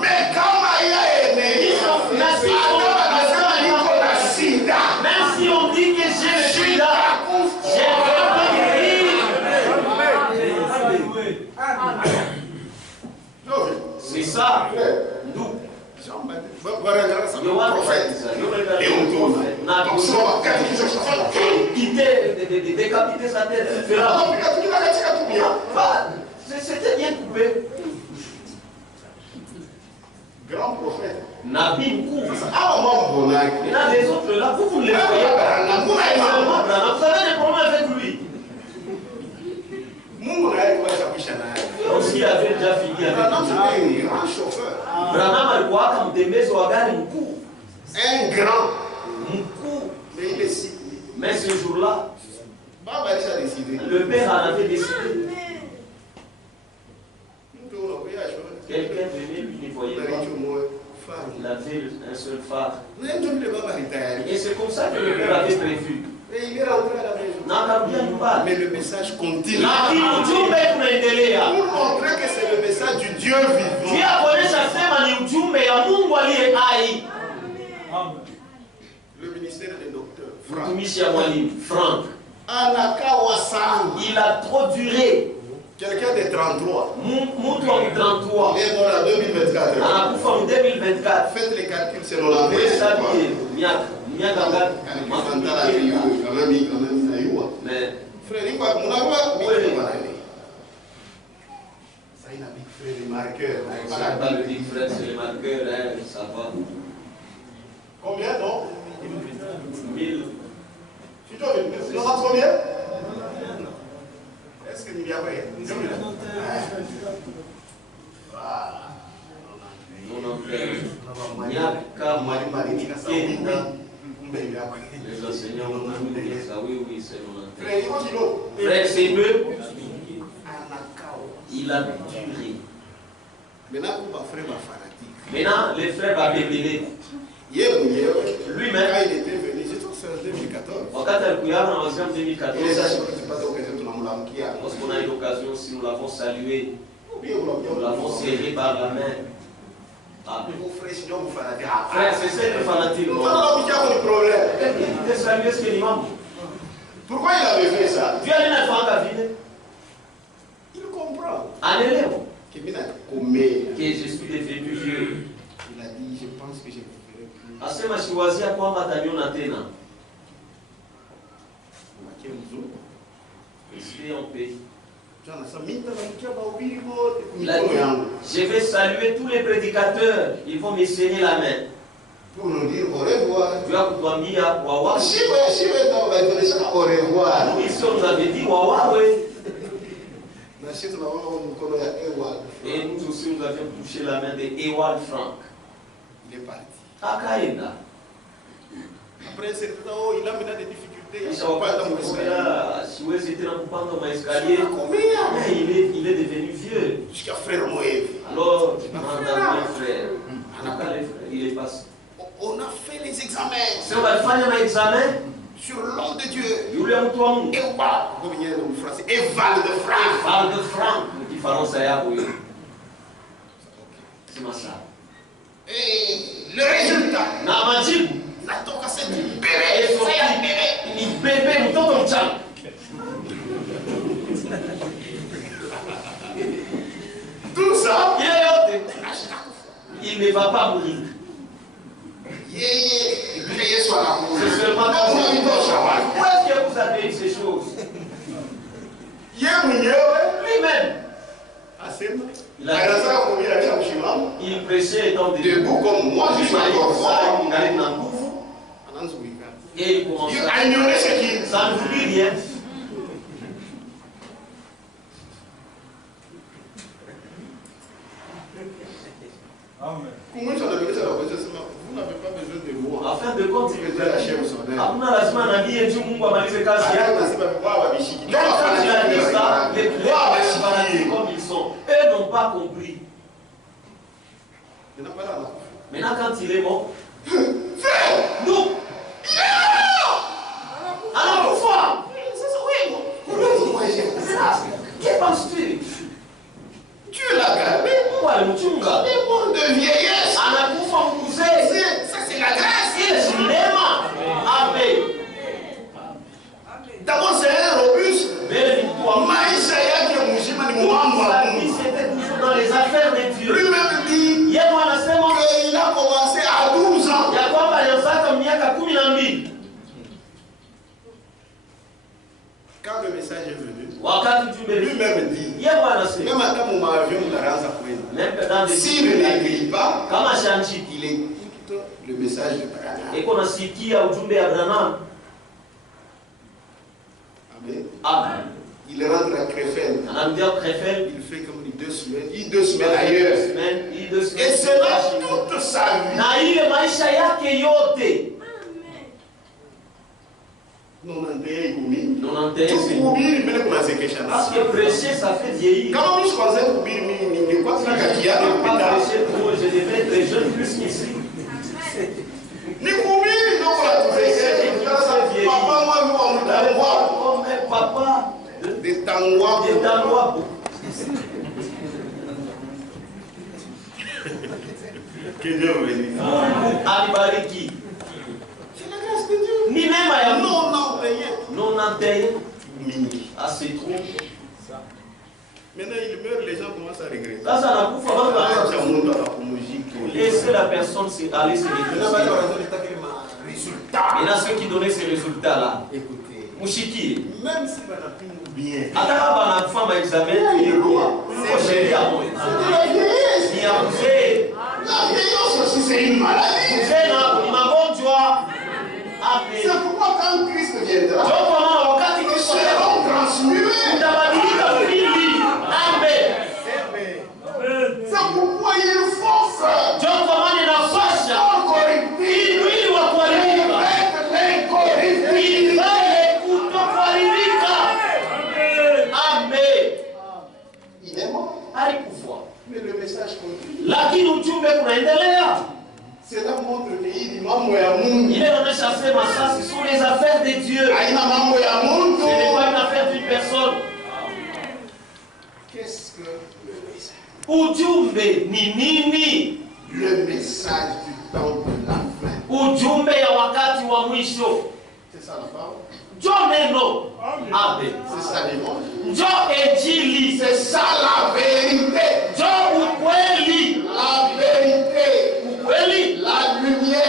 mais quand Maïa est née, même si on dit que j'ai le sida, j'ai vraiment guéri. C'est ça. Nous. Décapiter sa tête. C'était bien coupé. Grand prophète. Nabi Mkou. Il y a des autres là, vous ne les voyez pas. Vous avez des problèmes avec lui. Aussi, il avait déjà fini avec lui. Branham alikuwa akamtembeza wa gari mkuu. Un grand. Mkuu. Mais il est si. Mais ce jour-là, le père en avait décidé. Quelqu'un venait, lui ne voyait pas. Il avait un seul phare. Et c'est comme ça que le père avait prévu. Et il est rentré à la maison. Mais le message continue. Pour montrer que c'est le message du Dieu vivant. Le ministère des docteurs. Franck. Il a trop duré. Quelqu'un de 33. Mouton 33. Il est mort en 2024. En 2024. Faites les calculs selon la vraie. Mais frère, il va ça il a dit frère les marqueurs. Ça pas le big frère, c'est les marqueurs, hein, ça va. Combien non? 1000. Tu dois venir. Tu en as combien? Est-ce que n'y a pas? Voilà. Les enseignants ont dit ça, oui, c'est mon frère, c'est peu. Il a duré. Maintenant, les frères vont révéler. Lui-même, quand il était venu, c'est en 2014. En 2014. Lorsqu'on a eu l'occasion, si nous l'avons salué, nous l'avons serré par la main. Frère, c'est ça le fanatisme. Pourquoi il avait fait ça? Il comprend. Que je suis devenu vieux. Il a dit, je pense que je ne ferai plus. Asema shiwazia kwamba ataniona tena. Restez en paix. Je vais saluer tous les prédicateurs. Ils vont me serrer la main. Pour nous dire au revoir. Tu as kutuambia wawa. Au revoir. Nous ici on nous avait dit wawa, oui. Et nous aussi nous avions touché la main de Ewald Frank. Il est parti. Akaenda. Après c'est temps, il a mené des difficultés. Il est devenu vieux. Jusqu'à frère Moïse. Alors, frère, il est passé. On a fait les examens. Si on va faire un examen sur l'homme de Dieu. Ewald de Franck. Et le résultat. Natoka cette bébé. Ni bébé mtoto mchanga. Tout ça, il ne va pas mourir. C'est seulement où est-ce que vous avez eu ces choses? Lui-même. Il prêchait étant debout comme moi, je suis encore fort. Et il commence à ignorer ce qui. Ça ne vous dit rien. fin de compte, hakuna lazima nabii juu Mungu amalize kazi yake. Même quand tu as dit ça, les fanatiques comme ils sont, eux n'ont pas compris. Maintenant, quand il est mort, nous, alors pourquoi? Que penses-tu? Tu l'as gardé. Les morts de vieillesse. Ça, c'est la grâce. Amen. D'abord, c'est un robuste. Maïsa yake mzima ni mwambo wa Mungu. C'était toujours dans les affaires de Dieu. Lui-même dit qu'il a commencé à 12 ans. Quand le message est venu, lui-même dit, même à mon avion, s'il ne l'accueille pas, il écoute le message de Branham. Amen. Il rentre à Krefeld. Il fait comme 2 semaines. Il 2 semaines ailleurs. Et c'est là toute sa vie. Parce que prêcher, ça fait vieillir. Quand je faisais je devais être très jeune plus qu'ici. Papa de Tangwa. Que Dieu vous bénisse. Alibariki. C'est la grâce de Dieu. Ni même à non payé. Ah, c'est trop. Maintenant, il meurt, les gens commencent à regretter. Là, ça n'a pas laissez la personne aller se réfléchir. Il y en a ceux qui donnaient ces résultats-là. Écoutez, Mouchiki. même si on a pu bien. Attends, on a femme examen. Il est roi. C'est de la vieillesse. Il y a poussé. La vieillesse aussi, c'est une maladie. Il m'a bon joie. C'est pourquoi quand Christ viendra, nous serons transmués. C'est pourquoi il force. Il est mort. Mais le message continue. Cela montre qu'il mambo ya Mungu. Il est en train de ma ça, ce sont les affaires de Dieu. Haina mambo ya Mungu. Ce n'est pas une affaire d'une personne. Qu'est-ce que le message? Ujumbe ni nini? Le message du temps de la fin. Ujumbe ya wakati wa mwisho. C'est ça la parole. Njo neno. Amen. C'est ça les mots. Njo injili. C'est ça la vérité. Njo ukweli. La vérité. Ukweli. La lumière.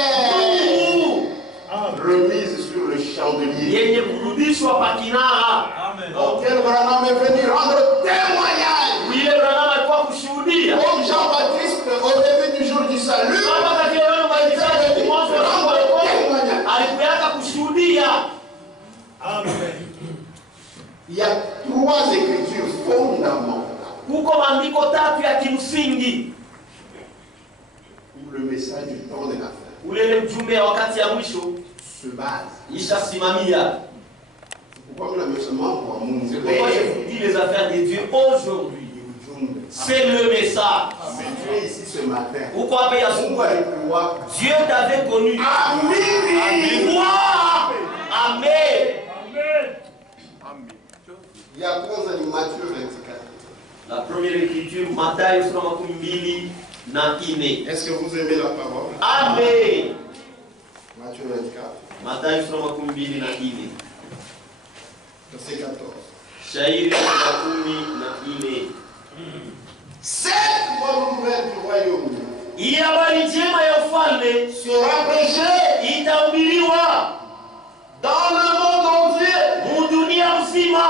Remise sur le chandelier. Yenye kurudishwa pa kinara. Amen. Auquel Branham est venu rendre témoignage. Oui, le Branham alikuwa kushuhudia. Comme Jean-Baptiste au début du jour du salut. Alikuwa kushuhudia. Amen. Il y a 3 écritures fondamentales. Kuko maandiko 3 ya kimsingi. Le message du temps de la fin. Ule ujumbe ya wakati ya mwisho Se base. Ishasimamia. Pourquoi nous avons seulement pour Mungu? C'est pourquoi je vous dis les affaires de Dieu aujourd'hui. C'est le message. Tu es ici ce matin. Pourquoi Dieu t'avait connu. Amen. Amen. Il y a 3 ans, Matthieu 24. La première écriture, Matthieu 24 na ine. Est-ce que vous aimez la parole? Amen. Matthieu 24. Matthieu 24 na ine. Verset 14. Shairi 24 na ine. Cette bonne nouvelle du royaume. Hii habari njema ya ufalme Sera prêchée itahubiriwa dans le monde entier. Dunia mzima.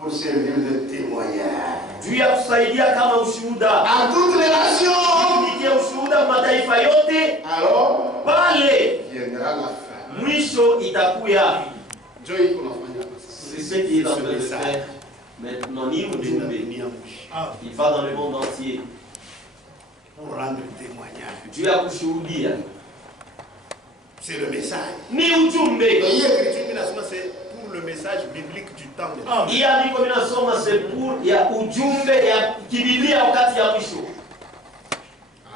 Pour servir de témoignage. Juu ya kusaidia kama ushuhuda. À toutes les nations. Kupitia ushuhuda mataifa yote. Alors, pale viendra la fin. Mwisho itakuya. Joy kunafanya C'est ce qui est en train de faire. Maintenant, ni ujumbe. Il va dans le monde entier. Pour rendre témoignage. Juu ya kushuhudia. C'est le message. Ni ujumbe. Hii écriture binasoma c'est pour le message biblique du temps de la fin. Hii andiko binasoma c'est pour ya ujumbe ya kibiblia wakati ya mwisho.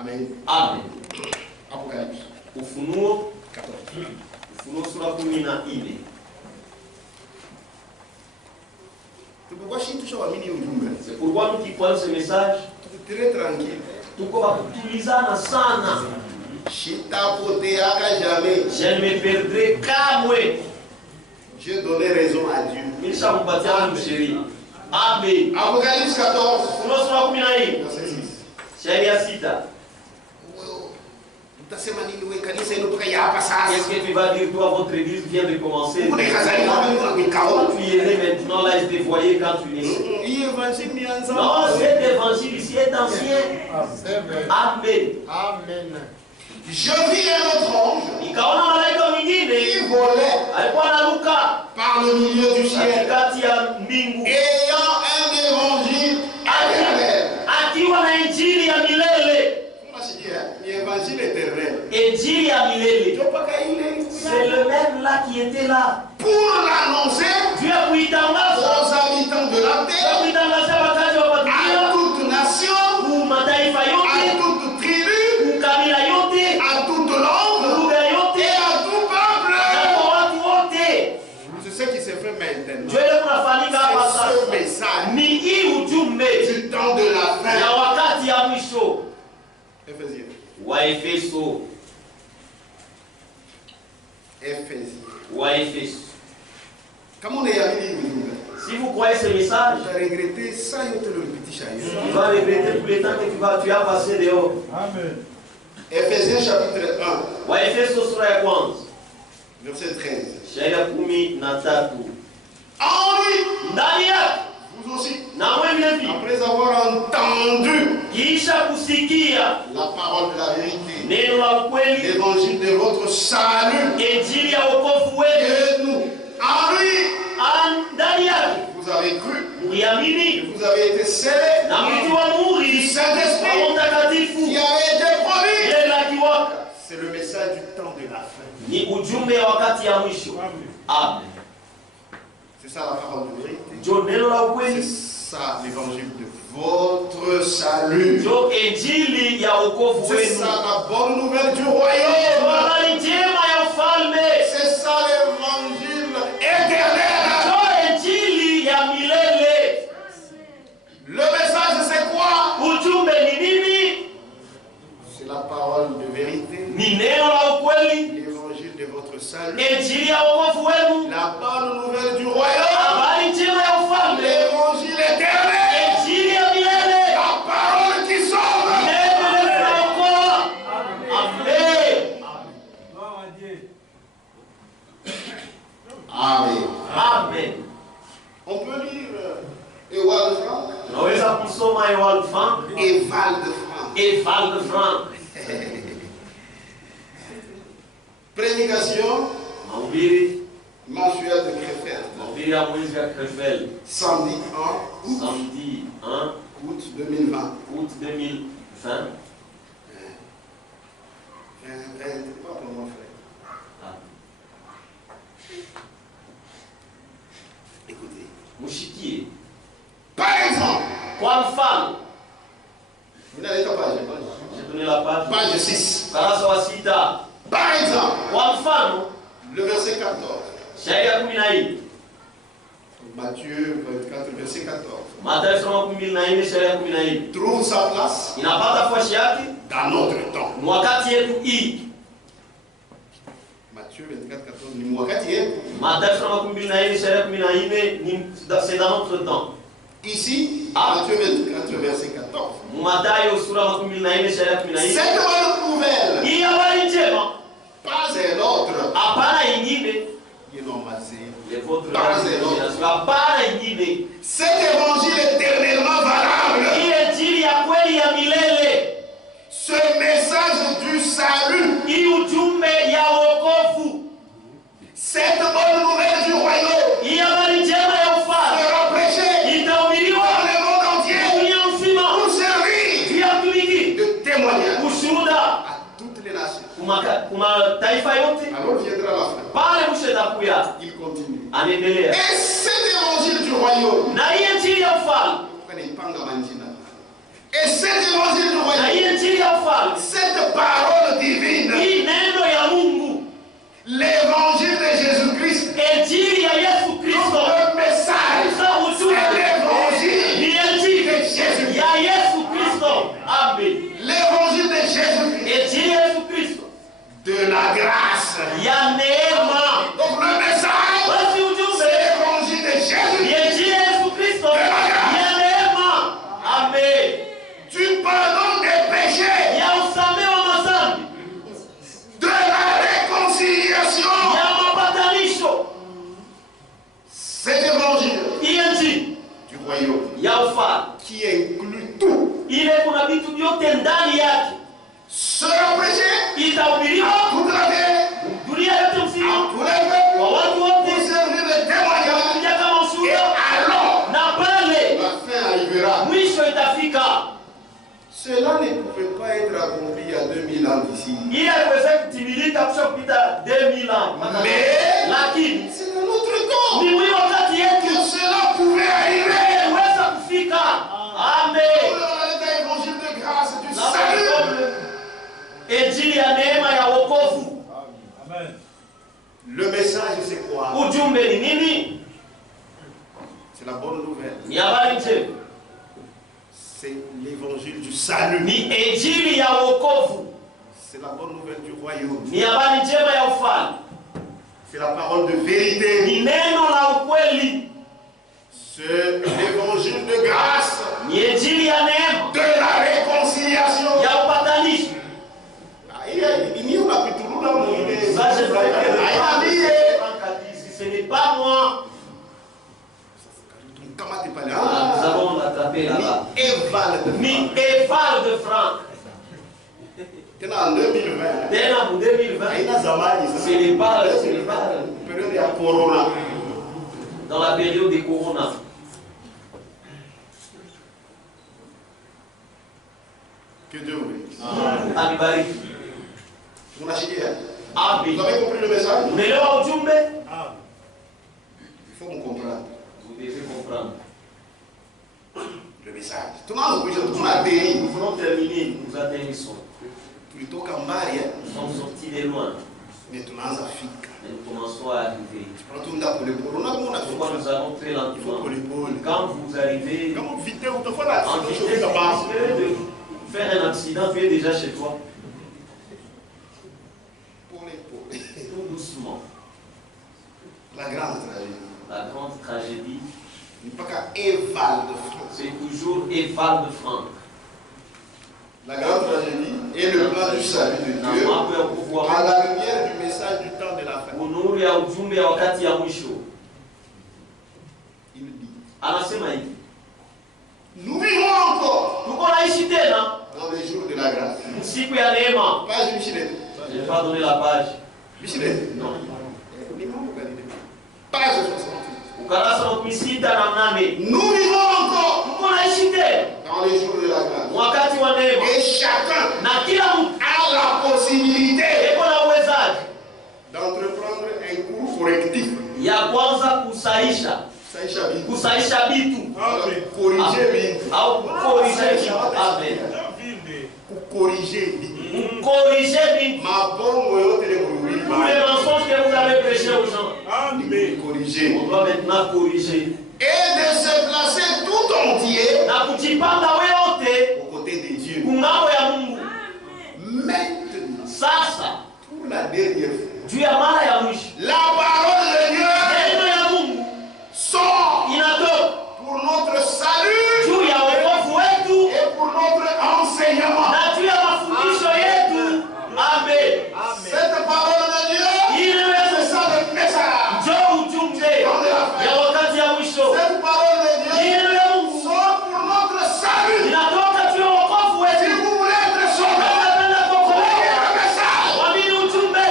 Amen. Amen. Apocalypse. Ufunuo 14. Ufunuo sura 14. C'est pourquoi nous qui prenons ce message, très tranquille. tuko bakutulizana sana. Je ne me perdrai kamwe. Je donnais raison à Dieu. Nishampatia Mungu sheria. Amen. Apocalypse 14. Ufunuo sura 14. Sheria 6. Qu'est-ce que tu vas dire toi, votre église vient de commencer? Tu irais maintenant là et te voyais quand tu naissais. Non, cet évangile ici est ancien. Amen. Amen. Je vis un autre ange qui volait par le milieu du ciel, ayant un évangile éternel. L'évangile éternel. C'est le même là qui était là. Pour l'annoncer aux habitants de la terre, à toute nation, à toute tribu, à toute langue et à tout peuple. C'est ce qui s'est fait maintenant. C'est ce message du temps de la fin. Éphésiens. Waefeso. Comme on est amis, si vous croyez ce message, tu vas regretter ça, je te le répète. Tu vas regretter tous les temps que tu as passé dehors. Amen. Éphésiens chapitre 1. Waefeso sura ya kwanza. Verset 13. Sharia 13. En lui, ndani yake, vous aussi, na wewe vile vile, après avoir entendu kisha kusikia la parole de la vérité, neno la ukweli, l'évangile de votre salut, injili ya wokovu wenu, et nous, en lui, ndani yake, vous avez cru, mliamini, vous avez été scellés na mlitiwa muhuri du Saint-Esprit kwa Mtakatifu qui avait été promis. yeye la kiwaka. C'est le message du temps de la fin. Ni ujumbe ya wakati ya mwisho. Amen. C'est ça la parole de vérité. Jo neno la ukweli. C'est ça l'évangile de votre salut. Jo injili ya wokovu wenu. C'est ça la bonne nouvelle du royaume. Habari njema ya ufalme. C'est ça l'évangile éternel. Jo injili ya milele. Le message c'est quoi? Ujumbe ni nini? C'est la parole de vérité. Ni neno la ukweli. L'évangile de votre salut. Injili ya wokovu wenu. La bonne nouvelle du royaume. Habari njema ya ufalme. L'évangile éternel. Injili ya milele. La parole qui sauve. Neno linaokoa. Amen. Amen. Amen. On peut lire Ewald Frank. Tunaweza kusoma Ewald Frank. Ewald Frank. Ewald Frank. Prédication Mahubiri mensuelle de Krefeld. Mahubiri ya mwezi wa Krefeld. Samedi 1 Samedi 1 août 2020. Août 2020. Pas pour mon frère. Ah. Écoutez. Mushikie. Par exemple. Kwa mfano. Vous n'avez pas page. J'ai donné la page. Page 6. Ukurasa wa 6. Par exemple. Kwa mfano. Le verset 14. Sharia 14. Matthieu 24, verset 14. Mathayo sura 14, Sharia 14. Trouve sa place Inapata nafasi yake dans notre temps. wakati yetu hii. Matthieu 24, 14. Ni wakati yetu. Mathayo sura 14, Sharia 14, c'est dans notre temps. Ici, Matthieu 24, verset 14. Mathayo sura 14, Sharia 14. Cette bonne nouvelle, Hii habari njema, pas un autre, hapana ingine. Hapana ingine. Cet évangile éternellement valable. Hii injili ya kweli ya milele. Ce message du salut. Hii ujumbe ya wokovu. Cette bonne nouvelle du royaume. Hii habari njema ya ufalme. Sera prêchée. Itahubiriwa dans le monde entier. Dunia nzima. Pour servir de témoignage. Ushuhuda. À toutes les nations. kuma taifa yote. Alors viendra la fin. Pale mwisho itakuya. Il continue. Anaendelea. Et cet évangile du royaume. Na hii injili ya ufalme. Et cet évangile du royaume. Na hii injili ya ufalme. Cette parole divine. Hii neno ya Mungu. L'évangile de Jésus-Christ. Injili ya Yesu Kristo. Le message. C'est l'évangile de Jésus-Christ. Ya Yesu Kristo. Amen. L'évangile de Jésus-Christ. Injili ya Yesu Kristo. De la grâce. Ya neema. Donc le message. Basi ujumbe. C'est l'évangile de Jésus. Injili ya Yesu Kristo. Ya neema. Amen. Du pardon des péchés. Ya usamehe wa madhambi. De la réconciliation. Ya mapatanisho. Cet évangile. Injili Du royaume. Ya ufalme. Qui inclut tout. Ile kuna vitu vyote ndani yake. Sera prêché. Itahubiriwa Toute la terre. dunia yote mzima. Tous les peuples. Kwa watu wote. Pour servir de témoignage. Kuja kama Et ushuhuda. alors. Na pale La fin arrivera. mwisho itafika. Cela ne pouvait pas être accompli il y a 2000 ans d'ici. Hii haiwezi kutimilika kisha kupita 2000 ans. Mais Lakini c'est dans notre temps ni mwili wakati que yetu cela pouvait arriver. inaweza kufika. Amen. Dans l'état évangile de grâce du salut. Injili ya neema ya wokovu. Amen. Le message c'est quoi? Ujumbe ni nini? C'est la bonne nouvelle. Ni habari njema. C'est l'évangile du salut. Ni injili ya wokovu. C'est la bonne nouvelle du royaume. Ni habari njema ya ufalme. C'est la parole de vérité. Ni neno la ukweli. C'est l'évangile de grâce. Ni injili ya neema. De la réconciliation. Ya upatanisho. Ça, je ce n'est pas moi. Nous avons l'attrapé là-bas. Ni Eval de Franck. En 2020. Tena en 2020. Ce n'est pas Période de corona. dans la période de Corona. Que Dieu vous bénisse. Amibariki. Vous avez Amen. compris le message? Umeelewa ujumbe? Il faut me comprendre. Vous devez comprendre. Le message. Tout le monde a béni. Nous venons terminer, nous atteignons. Plutôt qu'en barrière. Nous sommes sortis de loin. Maintenant, en Afrique. Mais nous commençons à arriver. Pourquoi nous allons très lentement? Quand vous arrivez en vitesse, de faire un accident, tu es déjà chez toi. Tout doucement. La grande tragédie. La grande tragédie, c'est toujours Eval de Franck. La grande tragédie est le plan du salut de Dieu à la lumière du message du temps de la fin. Il dit, Anasema hivi, nous vivons encore tuko naishi tena dans les jours de la grâce. siku ya neema. Page Michelet. Je n'ai pas donné la page. Michelet. Non. Page 68. Ukarasa wa 68. Nous vivons encore Tuko naishi tena dans les jours de la grâce. wakati wa neema. Et chacun Na kila mtu a la possibilité eko na uwezaji d'entreprendre un cours correctif. ya kwanza kusaisha Kusaisha vitu corriger vitu. au kukorije vitu. Amen. Kukorriger vitu. Corriger vitu. Mabongo yote le mhubiri. Tous les mensonges que vous avez prêchés aux gens. Amen. Corriger. On doit maintenant corriger. Et de se placer tout entier Na kujipanga wewe aux côtés de Dieu. kungambo ya Mungu. Maintenant, Sasa pour la dernière fois, juu ya mara ya mwisho la parole de Dieu neno ya Mungu sort inatoka pour notre salut juu ya wokovu wetu et pour notre enseignement. na juu ya mafundisho yetu. Amen. Cette parole de Dieu, Hii neno ya c'est ça le message. njoo ujumbe ya wakati ya mwisho. Cette parole de Hii Dieu neno ya Mungu sort pour notre salut. inatoka juu ya wokovu Si wetu. vous voulez être sauvé, Unapenda kuokolewa? croyez le message. Mwamini ujumbe.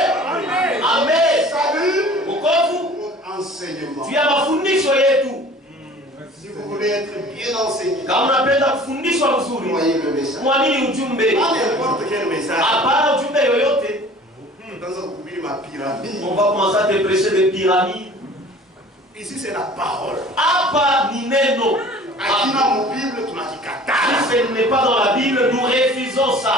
Amen. Salut, Wokovu notre enseignement. juu ya mafundisho yetu. Si vous voulez être bien enseigné, Kama unapenda kufundishwa vizuri, croyez le message. mwamini ujumbe. Pas n'importe quel message. Hapana ujumbe yoyote. On va commencer à te prêcher des pyramides. Ici, c'est la parole. Hapa ni neno. Si ce n'est pas dans la Bible, nous refusons ça.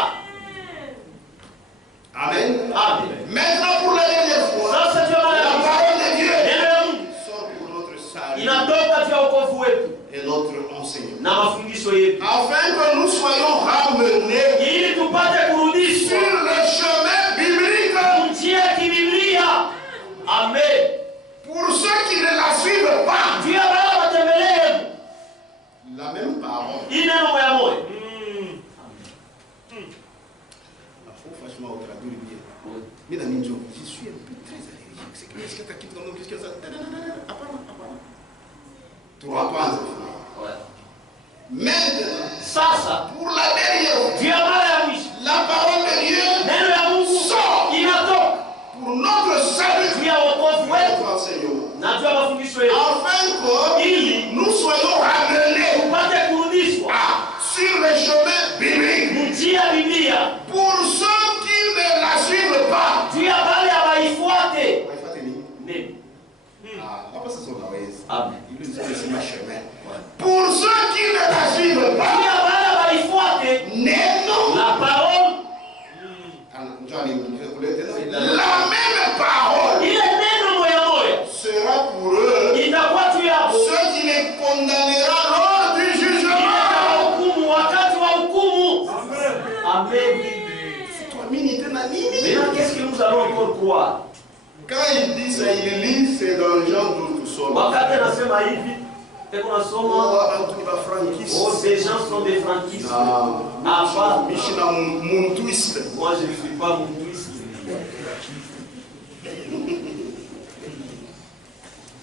Amen. Amen. Maintenant, pour la dernière fois, Ça, c'est la parole de Dieu Neno sort pour notre salut inatoka juu ya wokovu wetu et notre enseignement. na mafundisho yetu, Afin que nous soyons ramenés ili tupate kurudishwa sur le chemin biblique. njia ya kibiblia. Amen. Pour ceux qui ne la suivent pas, Juu ya wale watembelee la même parole. hii neno moya moya. Franchement, on traduit bien. Mais dans Ninjo, je suis un peu très allergique. C'est que qu'est-ce que tu as quitté comme nom, qu'est-ce que ça? Apparemment. Trois points. Maintenant, Sasa pour la dernière fois, juu ya mara ya mwisho la parole de Dieu neno ya Mungu sort inatoka pour notre salut juu ya wokovu et wetu notre enseignement. na juu ya mafundisho yetu, Afin que ili nous soyons ramenés tupate kurudishwa sur le chemin biblique. njia ya Biblia. Pour ceux qui ne la suivent pas, Juu ya wale hawaifuate neno. hapa sasa unaweza. Amen. Ili niseme chemin. Pour ceux qui ne la suivent Juu pas, ya wale hawaifuate neno la parole, la même parole ile neno moya moya sera pour eux itakuwa juu yao, ceux qui les condamnera lors du jugement. hukumu wakati wa hukumu. Amen. Maintenant, qu'est-ce que nous allons encore croire? Quand il dit ça, il lit, c'est dans Jean 12 tout seul. Wakati anasema hivi, teko nasoma, oh, ces gens sont des frankistes. Hapa, moi je ne suis pas montouiste.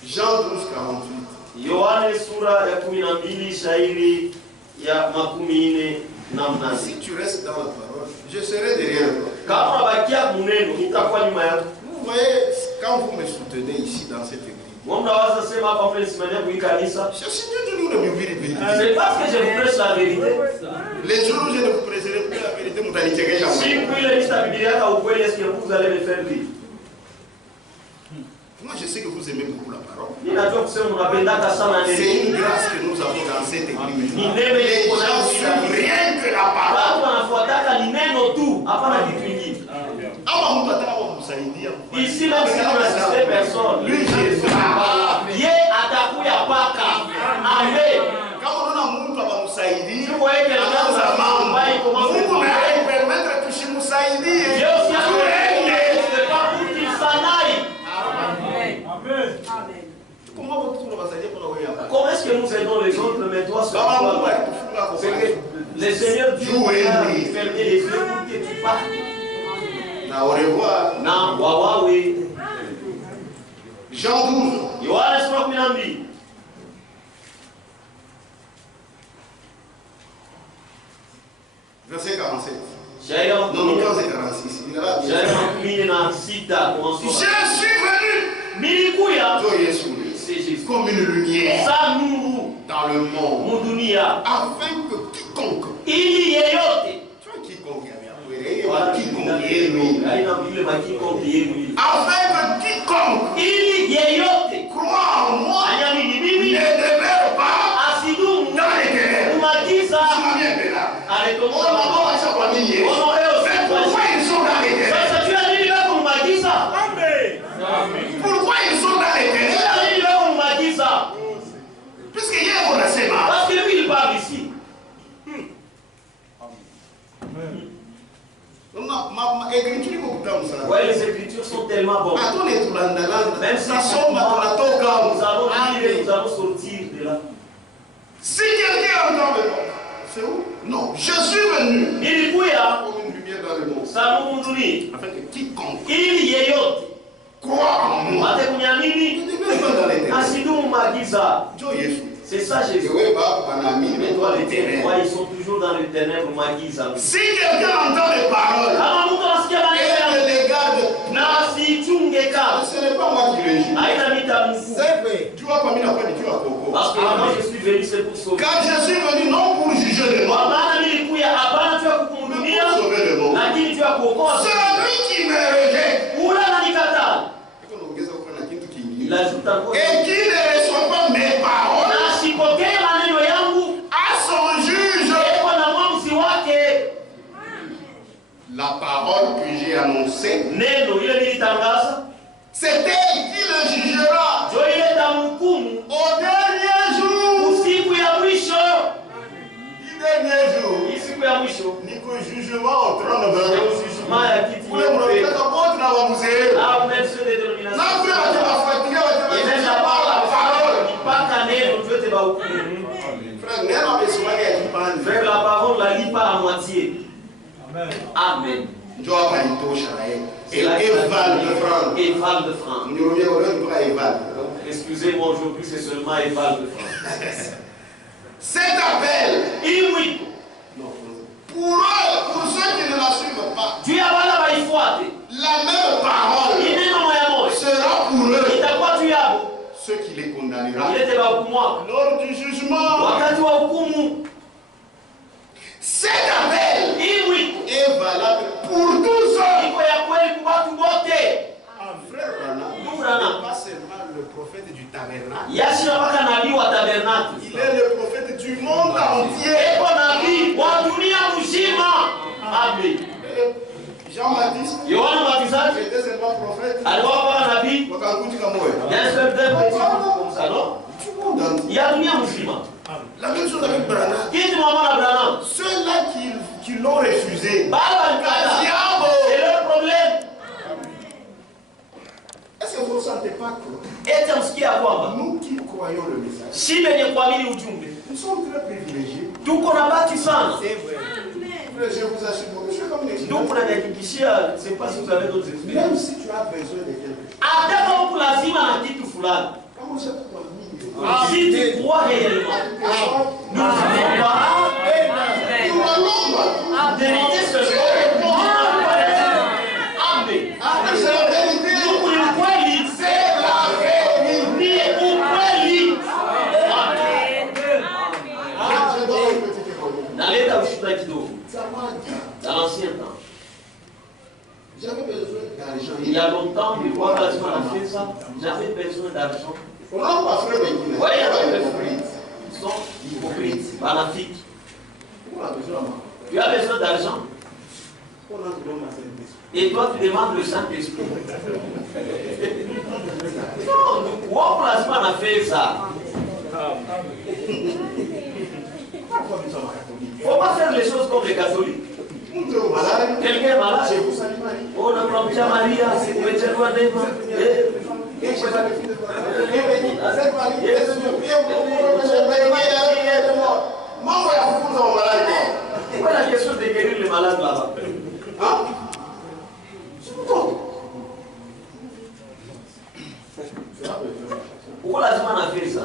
Jean 12, 48. Yohane sura ya 12 shairi ya 14. Si tu restes dans la parole, je serai derrière toi. Kama unabakia muneno, nitakuwa nyuma yako. Vous voyez, quand vous me soutenez ici dans cette église, Mnaweza sema hapa mbele simamia kwa kanisa. je suis Dieu de nous vérité. C'est parce que je vous prêche la vérité. Les jours où je ne vous prêcherai plus la vérité, vous allez checker Si vous ile Biblia yako ukweli, est-ce que vous allez me faire vivre? Moi, je sais que vous aimez beaucoup la parole. Ninajua kusema mnapendaka sana neno. C'est une grâce que nous avons dans cette église. Ni neno Les iko gens suivent rien que la parole. Watu wanafuataka ni neno tu, hapana kitu kingine. Ici même si on n'assiste personne, Lui, Jésus. Ye atakuya paka. Amen. Kama unaona mtu abamsaidie, Tu vois que anaanza mambo. Mungu naye permettre tusimsaidie. Dieu aussi a c'est pas pour qu'il s'en aille. Comment est-ce que nous aidons les autres, mais toi seulement? C'est que le Seigneur Dieu a fermé les yeux pour que tu partes. Au revoir. Na wawawe. Jean 12. Yohane sura 12. Verset 47. Shairi Non, 15 et 46. Il est là. Je suis venu. Nilikuya. Toi, Jésus. C'est Jésus. Comme une lumière. Sa nuru Dans le monde. mudunia. Afin que quiconque. Ili yeyote. Tu vois quiconque. Quiconque est lui. Haina vile makikonge yenu ile. Afin que quiconque. Ili yeyote. Croit en moi. Anyamini mimi. Ne demeure pas. Asidumu. Dans les ténèbres. Umagiza. Alitomoa maboko. Honoré au Seigneur. Pourquoi ils sont dans les ténèbres? Sasa tu as nini leo kumagiza? Pourquoi ils sont dans les Tu ténèbres? as nini leo kumagiza? Puisque hier on a ces marques. Parce que lui il parle ici. Ouais, les écritures sont tellement bonnes. Même si nous allons sortir de là. Si quelqu'un entend le nom, c'est où? Non, je suis venu Nilikuya comme une lumière dans le monde. sababu dunia Afin que quiconque ili yeyote croit en moi apate kuniamini ne demeure pas dans les ténèbres. asidumu magiza. Dieu Jésus. C'est ça Jésus. Mais toi les ténèbres. Ils sont toujours dans les ténèbres magiza. Si quelqu'un entend les paroles Kama mtu anasikia et maneno ne les garde, na asichunge kama ce n'est pas moi qui le dis. haina mitamkuu. Tu vois comme il n'a pas dit tu as coco. Parce que moi je suis venu c'est pour sauver. Car je suis venu non pour juger le Kwa monde, maana nilikuya hapana tu ya mais kukumhudumia pour sauver le monde. lakini tu ya kuokoa. Celui qui me rejette Ula ananikataa Neno ile nilitangaza. C'est elle qui le jugera. Ndio ile tamhukumu Au dernier jour. usiku ya mwisho. Le dernier jour. Siku ya mwisho. Niko jugement au trône de Dieu. Jugement ya kiti Kule mnataka wote na wamzee. Ah, même ceux des dénominations. Na kule watafuatilia mpaka neno tuwete bahukumu. Frère, neno amesomaga ya kipande. Frère, la parole la lit pas à moitié. Amen. Amen. Ndio hapa itosha na yeye. Eval de francs. Eval de francs. Nirudia kwa leo mpaka Eval. Donc, excusez-moi, aujourd'hui c'est seulement Eval de francs. Cet appel. Oui. Pour eux, pour ceux qui ne la suivent pas, Dieu a bala baifuate. la même parole sera pour eux. Ceux qui les condamnera lors du jugement. Cet appel est valable pour tous ceux. Frère Branham n'est pas seulement le prophète du tabernacle. Il est le prophète du monde entier. Amen. Jean-Baptiste était seulement prophète. Il y a la même chose avec Branham. Ceux-là qui l'ont refusé, c'est leur problème. Est-ce que vous ne sentez pas que nous qui croyons le message, nous sommes très privilégiés? C'est vrai. Je vous assure, je suis comme une expérience. Je sais pas si vous avez d'autres expériences. Même si tu as besoin de quelque chose. Si tu crois réellement, nous ne savons pas. Vérité seulement. Amen. C'est la vérité. C'est la vérité. Je donne une petite économie. Dans l'ancien temps. J'avais besoin d'argent. Il y a longtemps, le roi Basman a fait ça. J'avais besoin d'argent. On n'a pas fait le Ils sont hypocrites, magnifiques. Tu as besoin d'argent. Et toi, tu demandes le Saint-Esprit. Non, le roi Basman a fait ça. Il ne faut pas faire les choses comme les catholiques. Quelqu'un est malade. On a promis à Maria, c'est pour être loin des mains. C'est quoi la question de guérir les malades là-bas? Pourquoi la demande a fait ça?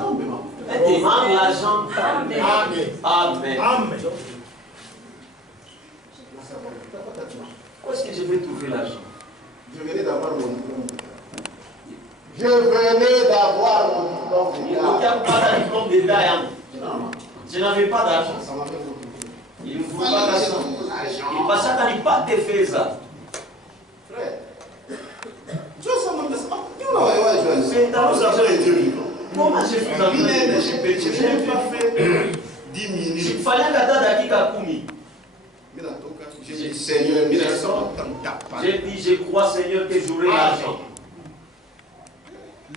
Elle demande l'argent. Amen. Amen. Amen. Où est-ce que je vais trouver l'argent? Je venais d'avoir mon diplôme. Je venais d'avoir mon diplôme. Il n'y a pas de diplôme d'État. Je n'avais pas d'argent. Ça m'a fait beaucoup. Il ne faut pas d'argent. Il passe à pas de faire ça. Frère, tu vois ça, mon c'est pas. C'est un comment je fais ça? Je n'ai pas fait 10 minutes. Il fallait qu'attendre dakika 10. J'ai dit, Seigneur, j'ai dit, je crois, Seigneur, que j'aurai l'argent.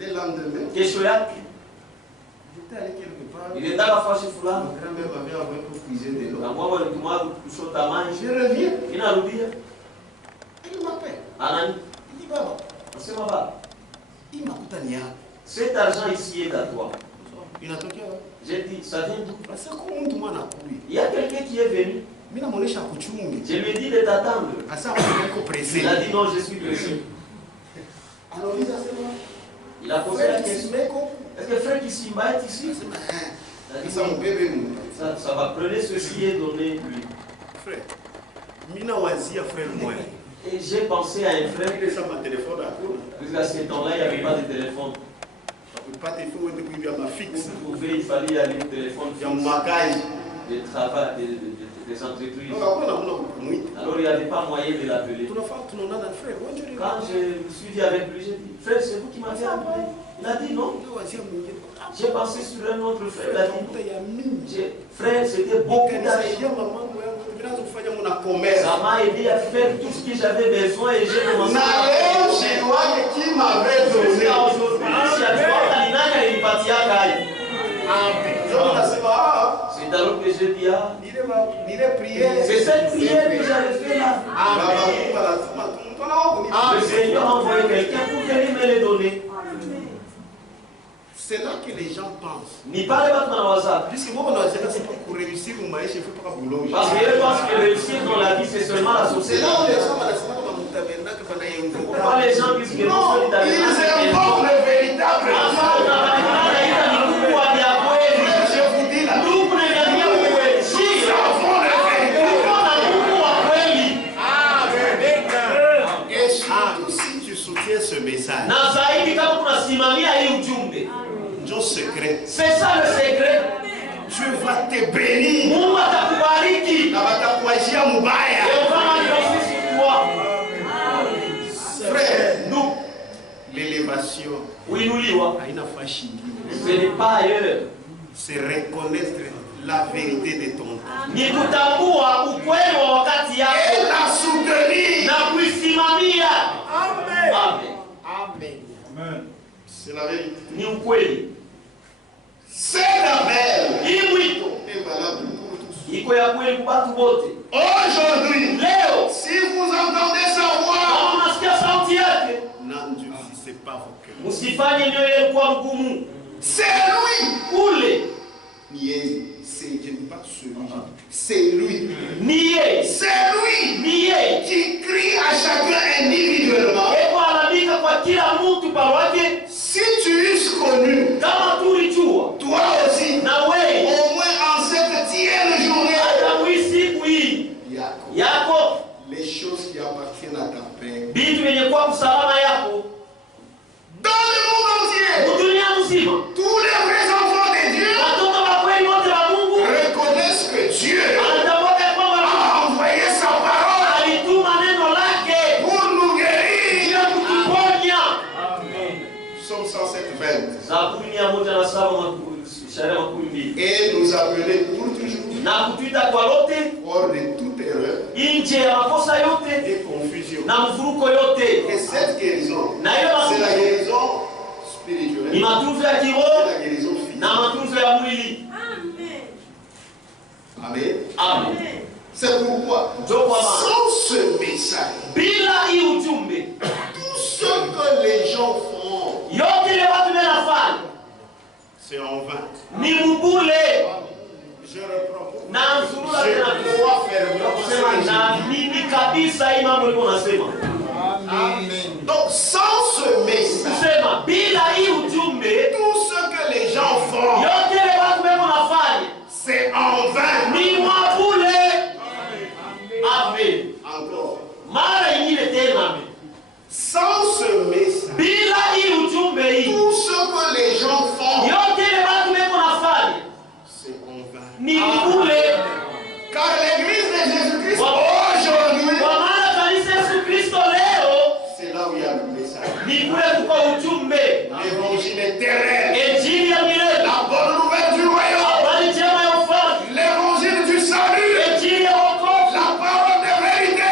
Le lendemain, j'étais allé quelque part. Il est à la fois chez Fulano. Mon grand-mère m'avait envoyé pour puiser de l'eau. Je reviens. Il a oublié. Il m'appelle. Anani. Il dit, Baba. C'est ma baba. Il m'a coûté. Cet argent ici est à toi. Il a toqué. J'ai dit, ça vient d'où? Il y a quelqu'un qui est venu. Je lui ai dit de t'attendre. Il a dit non, je suis pressé. Il a posé la question. Est-ce que frère Kissimba est ici? Ça va, prenez ceci et donnez-lui. Frère, et j'ai pensé à un frère. Jusqu'à ce temps-là, il n'y avait pas de téléphone. Vous pouvez, il fallait y aller au téléphone de travail, des entreprises. Alors il n'y avait pas moyen de l'appeler. Quand je me suis dit avec lui, j'ai dit, frère, c'est vous qui m'avez appelé. Il a dit non. J'ai pensé sur un autre frère. Il a dit, frère, c'était beaucoup d'argent. Ça m'a aidé à faire tout ce que j'avais besoin et j'ai commencé à qui m'avait donné. C'est alors que j'ai dit, c'est cette prière que j'avais fait là. Le Seigneur a envoyé quelqu'un pour venir me les donner. C'est là que les gens pensent. Puisque parce qu'ils pensent que réussir dans la vie, c'est seulement la société. C'est là où les gens pourquoi les gens disent que non, ils invoquent le véritable Dieu. Je vous dis là, nous avons le véritable. Et surtout si tu soutiens ce message, Dieu secret. C'est ça le secret. Dieu va te bénir. Frère, nous, l'élévation, ce n'est pas ailleurs. c'est reconnaître la vérité de ton temps. Et la soutenir. Amen. Amen. C'est la vérité. C'est la belle. Et valable pour tous. Aujourd'hui, si vous entendez sa voix, n'endurcissez pas vos cœurs. C'est lui. C'est celui. C'est lui. C'est lui qui crie à chacun individuellement. Si tu eusses connu, toi aussi, au moins en cette tienne journée, Jacob, les choses qui appartiennent à ta paix, dans le monde entier, tous les vrais enfants de Dieu reconnaissent que Dieu a envoyé sa parole pour nous guérir. Psaume 107:20. Et nous appeler pour toujours hors de toute erreur et confusion. Et cette guérison, c'est la guérison spirituelle, c'est la guérison physique. Amen. C'est pourquoi, sans ce message, tout ce que les gens font, c'est en vain. Je reprends. Je crois fermement. Donc sans ce message, tout ce que les gens font, c'est en vain. Encore. Sans ce message, tout ce que les gens font, c'est en vain. Car l'église de Jésus-Christ aujourd'hui, c'est là où il y a le message. L'évangile éternel, la bonne nouvelle du royaume, l'évangile du salut, la parole de vérité.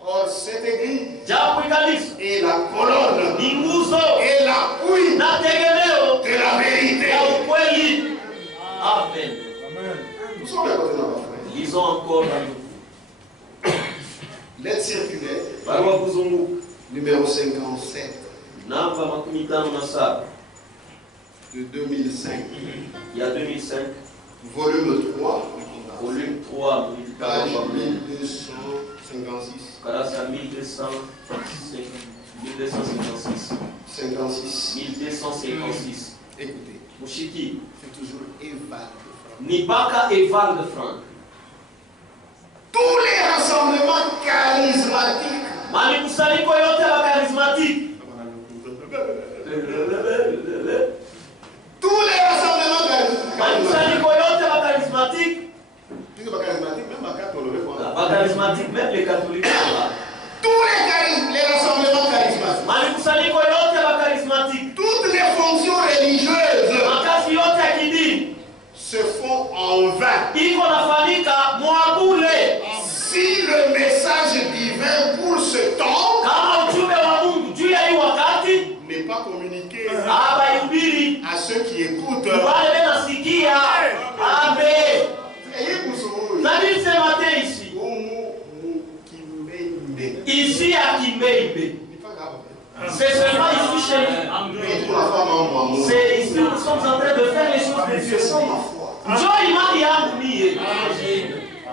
Or cette église est la colonne et l'appui de la vérité. Amen. Nous sommes à côté de notre frère. Lisons encore Lettre circulaire Barua numéro 57 de 2005. Il y a 2005. Volume 3. Volume 3. Page 1256. 1256. Écoutez. Mushiki. C'est toujours Eval de Franck. Nipaka Eval de Franck. Tous les rassemblements charismatiques. Manikusanyiko yote wa charismatique. Tous les rassemblements charismatiques. Manikusanyiko yote wa charismatique. Charismatique, même les catholiques sont là. Tous les rassemblements charismatiques. Manikusanyiko yote wa charismatique. Toutes les fonctions religieuses Makazi yote ya kidini se font en vain. iko nafanyika Akimbeibe. C'est seulement ici chez nous. C'est ici que nous sommes en train de faire les choses de Dieu.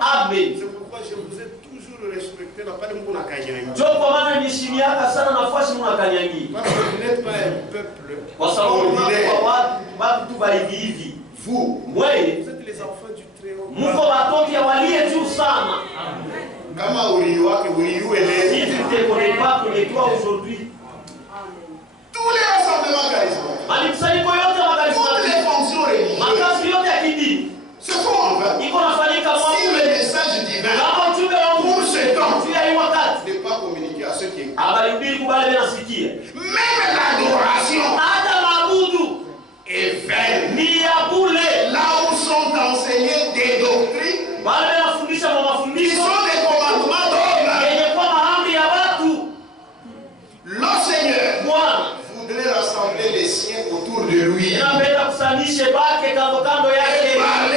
Amen. C'est pourquoi je vous ai toujours respecté. Parce que vous n'êtes pas un peuple ordinaire. Vous êtes les enfants du Très-Haut. Si tu ne te connais pas, connais-toi aujourd'hui. Tous les rassemblements charismatiques, toutes les fonctions religieuses se font en vain. Si le message divin pour ce temps n'est pas communiqué à ceux qui écoutent, même l'adoration est vaine. Là où sont enseignées des doctrines qui sont des commandements d'ordre, le Seigneur voudrait rassembler les siens autour de lui et parler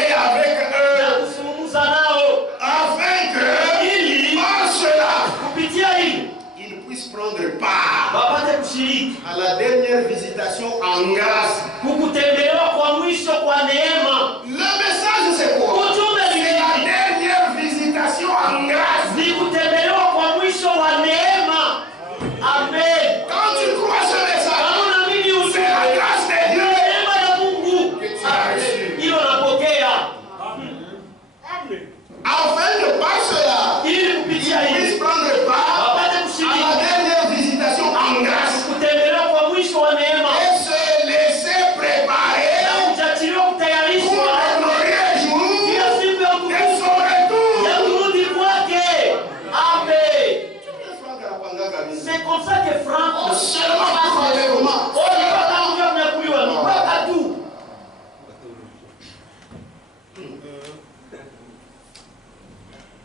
avec eux afin que par cela ils puissent prendre part à la dernière visitation en grâce. Le message c'est quoi? C'est la dernière visitation en grâce. Amen. Quand tu crois ce message, c'est la grâce de Dieu que tu as reçue. Afin que par cela, ils puissent prendre part à la dernière visitation en grâce et se laisser préparer pour le glorieux jour de son retour. C'est comme ça que Franck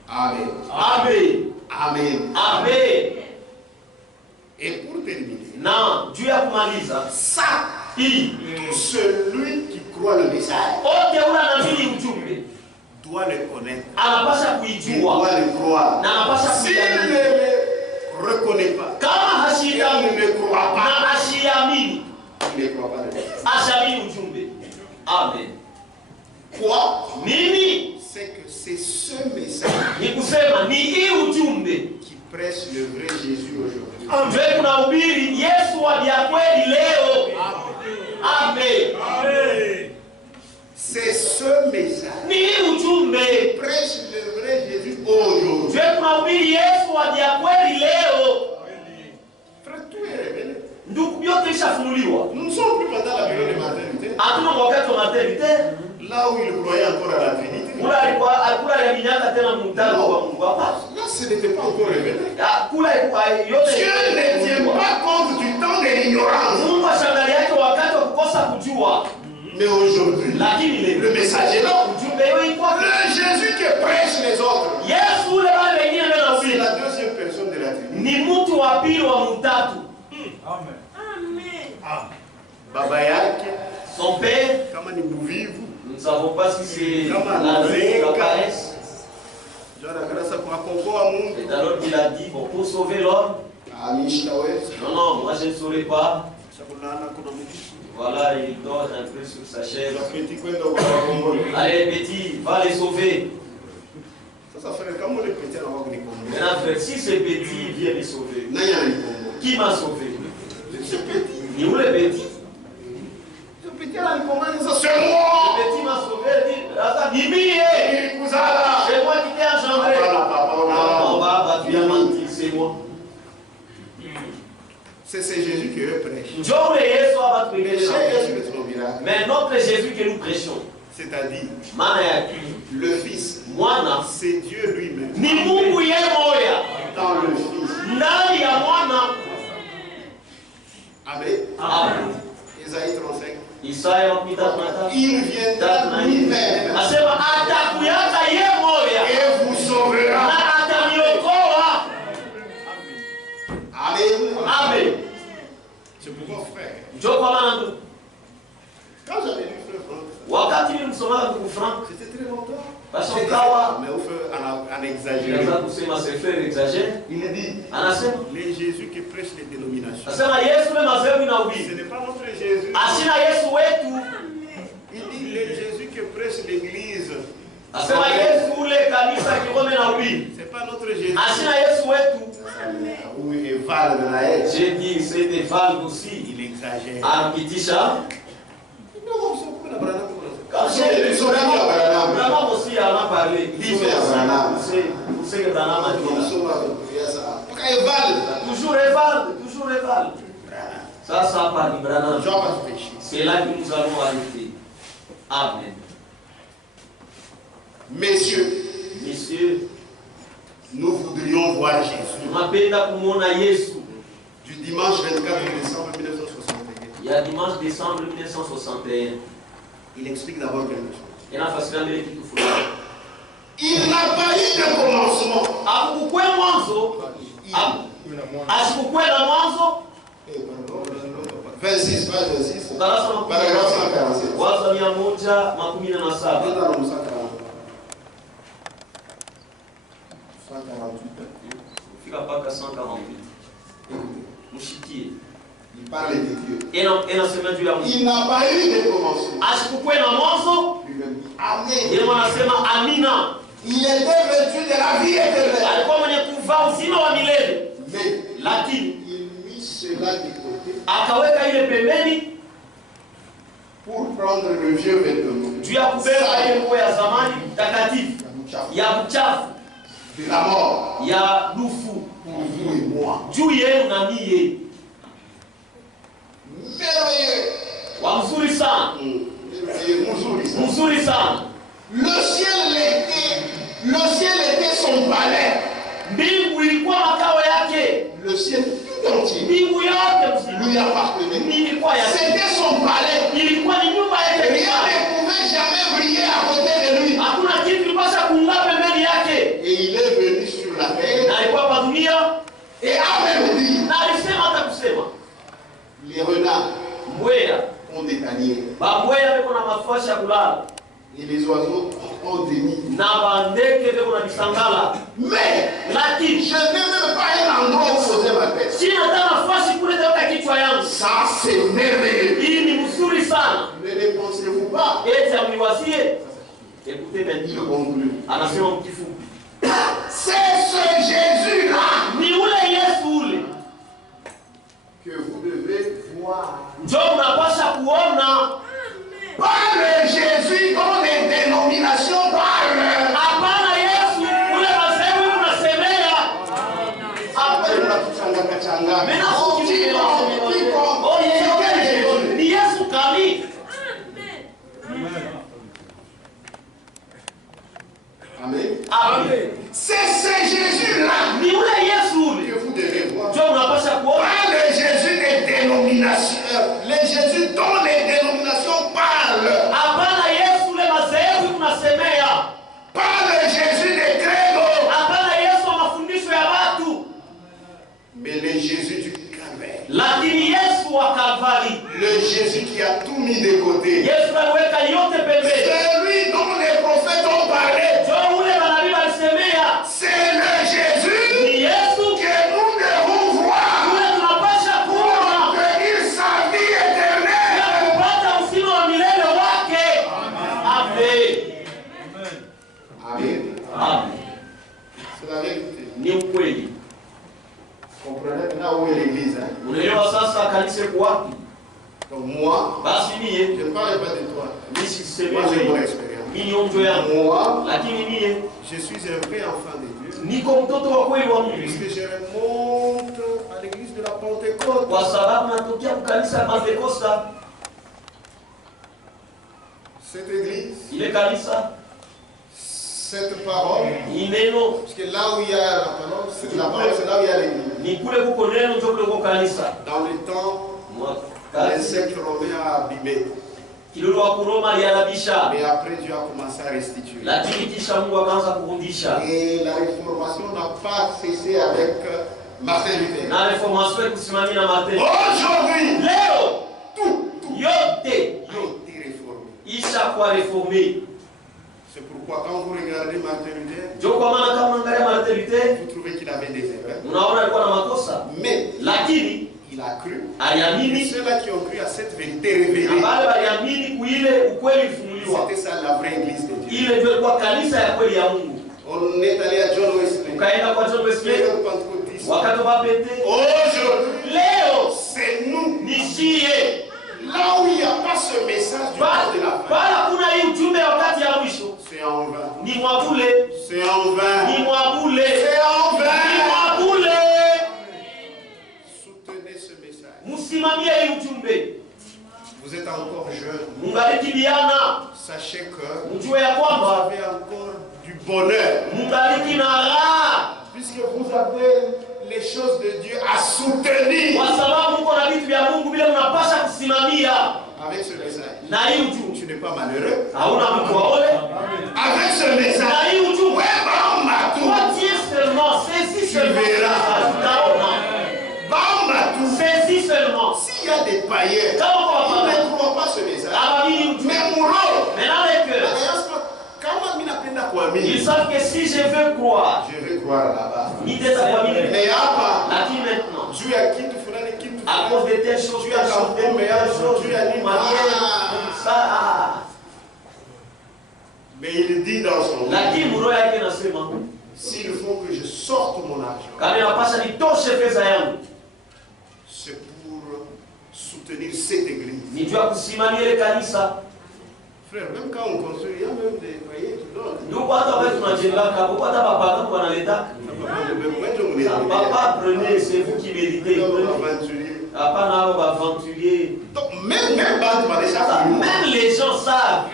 Amen. Amen. Amen. Amen. Et pour terminer, Non, Dieu a kumaliza. ça, tout celui qui croit le message doit le connaître. Il doit le croire. S'il ne le reconnaît pas, il ne le croit pas. Il ne croit pas le message. Amen. Quoi? Mimi C'est que c'est ce message ni kusema ni hii ujumbe qui prêche le vrai Jésus aujourd'hui. ndio tunahubiri Yesu wa kweli leo. Amen. C'est ce message Ni hii ujumbe qui prêche le vrai Jésus aujourd'hui. ndio tunahubiri Yesu wa kweli leo. Frère, tout est révélé. Ndugu, yote ishafunuliwa. Nous ne sommes plus pendant la période de maternité. Hatuna wakati wa maternité. Là où il croyait encore à la Trinité. Kula alikuwa ya minyaka tena mtano wa Mungu hapa. Là, ce n'était pas encore révélé. Kula yote Dieu ne tient pas compte du temps de l'ignorance. Mungu ashangali yake wakati wa kukosa kujua. Mais aujourd'hui, Lakini le message est là. ujumbe hiyo iko. Le Jésus qui prêche les autres. Yesu ule wale wengine ndio C'est anahubiri. la deuxième personne de la Trinité. Ni mtu wa pili wa mtatu. Amen. Baba yake, Son père, kama ni mvivu, nous ne savons pas si c'est Kama la vie ou la Zeka. paresse. Jana grâce kwa kuokoa Mungu. C'est alors qu'il a dit, bon, pour sauver l'homme, Amishaweza. non, moi je ne saurais pas. Chakulana kuna mtu. Voilà, il dort un peu sur sa chaise. Zapeti kwenda kwa Kongo. Allez, petit, va les sauver. Sasa frère, kama ule petit na wako ni Kongo. Maintenant, frère, si ce petit vient les sauver, Nani ana Kongo? qui m'a sauvé? Ce petit. Ni où le petit? Ce petit ana Kongo, c'est Le moi. petit m'a sauvé, il dit, Raza, Bibi, Nilikuzala. c'est moi qui t'ai engendré. Hapana papa, Non, ona. papa, tu as menti, c'est moi. C'est Jésus qui eux prêchent. Njoo ule Yesu hapa Mais tupeleke chez na Jésus le trop miracle. mais notre Jésus que nous prêchons, C'est-à-dire, maana yake le Fils, mwana c'est Dieu lui-même. ni Mungu yeye moya Dans le Fils. ndani ya mwana. Amen. Amen. Isaïe 35. Isaya makumi tatu na tatu. Il viendra lui-même Asema atakuyaka yeye moya et vous sauvera. na ataniokoa. Amen. Amen. C'est pourquoi, frère, Njoo kwa maana quand j'avais lu frère Franck, wakati nilimsoma ndugu Frank c'était très longtemps. Mais on exagère. Il dit, les Jésus qui prêchent les dénominations. Ce n'est pas notre Jésus. Il dit, les Jésus qui prêchent l'église. Ce n'est pas notre Jésus. Oui, et Val de la haine. J'ai dit, c'était Val aussi. Il exagère. Arkitisha. Quand Branham aussi en a parlé. Vous savez que Branham a dit toujours Eval. Ça parle de Branham. C'est là que nous allons arrêter. Amen. Messieurs, nous voudrions voir Jésus. Du dimanche 24 décembre 1961. Il y a dimanche décembre 1961. Il explique d'abord quelque chose. Il n'a pas eu de commencement. 26, page 26. Paragraphe 147. 148. Il parle de Dieu. Il n'a pas eu de commencement. Amen. Il était vêtu de la vie éternelle. Mais il mit cela de côté pour prendre le vieux vêtement de la mort pour vous et moi. Merveilleux. Le ciel était son palais. Le ciel tout entier lui appartenait. C'était son palais. Rien ne pouvait jamais briller à côté de lui. Et il est venu sur la terre et avait dit, les renards ont des tanières et les oiseaux ont des nids. Mais je n'ai même pas un endroit où poser ma tête. Ça c'est merveilleux. Ne les pensez-vous pas? Écoutez maintenant. Il conclut. C'est ce Jésus-là que vous devez voir. Pas le Jésus dont les dénominations parlent. Après la changa. Amen. C'est ce Jésus-là que vous devez voir. Pas le Jésus des dénominations. Le Jésus dont les dénominations parlent. Pas le Jésus des credos. Mais le Jésus du Calvaire. Le Jésus qui a tout mis de côté. Celui dont les prophètes ont parlé. C'est le Jésus que nous devons voir pour obtenir sa vie éternelle. Amen. C'est la vérité. Comprenez maintenant où est l'église. Donc moi, je ne parle pas de toi. Moi j'ai mon expérience. Moi, je suis un vrai enfant de Dieu. Puisque je remonte à l'église de la Pentecôte. Cette église, cette parole, parce que là où il y a la parole, c'est là où il y a l'église. Dans le temps, les sectes romains a abîmé. Mais après Dieu a commencé à restituer. Et la réformation n'a pas cessé avec Martin Luther. Aujourd'hui, tout est réformé. C'est pourquoi pourquoi quand vous regardez Martin Luther, vous trouvez qu'il avait des erreurs. Mais il a cru. aliamini Ceux-là qui ont cru à cette vérité révélée, ambale waliamini kuile ukweli funuliwa. c'était ça la vraie église de Dieu. Ile ndio ilikuwa kanisa ya kweli ya Mungu. On est allé à John Wesley. Ukaenda kwa John Wesley wakati wa Pente. Aujourd'hui, Leo c'est nous. nishie Là où il n'y a pas ce message du jour de la fin, bala kuna hii ujumbe wakati ya mwisho c'est en vain. ni mwabule, C'est en vain. ni mwabule, C'est en ni vain. mwabule. Soutenez ce message. Musimamie hii ujumbe. Vous êtes encore jeune. Mungaliki biana, Sachez que mjue ya vous kwamba avez encore du bonheur. mungaliki na raha, Puisque vous avez les choses de Dieu à soutenir kwa sababu uko na vitu vya Mungu vile unapasha kusimamia. avec ce message. Na hii ujumbe Tu n'es pas malheureux. hauna mtu waole. Avec ce Na message. hii ujumbe Ouais, Bambatou. Watiye seulement, saisis seulement. verras. Utaona. Bambatou. Saisis seulement. S'il y a des païens, Kama kwa ils papa, ne croient pas ce message. abamini ujumbe. Mais mon rôle, Mais dans les cœurs, kama mimi napenda ils kuamini, savent que si je veux croire, je vais croire là-bas. nitaweza kuamini. Mais hapa, Lakini maintenant, juu ya kitu fulani, kitu à fulani, cause de telles choses, juu ya kampombe yako, juu ya nini, comme ça. mais il dit dans son livre, Lakini roho yake inasema s'il faut que je sorte mon argent, kama inapasha nitoshe pesa yangu, c'est pour soutenir cette église. nijua kusimamia ile kanisa. Frère, même quand on construit, il y a même des païens qui donnent. Ndio hata wakati tunajengaka hapo, hata baba yangu wanaleta. Papa, prenez, c'est vous qui méritez. Hapana hao aventurier. Donc, même Bande Maréchal, Même les gens savent.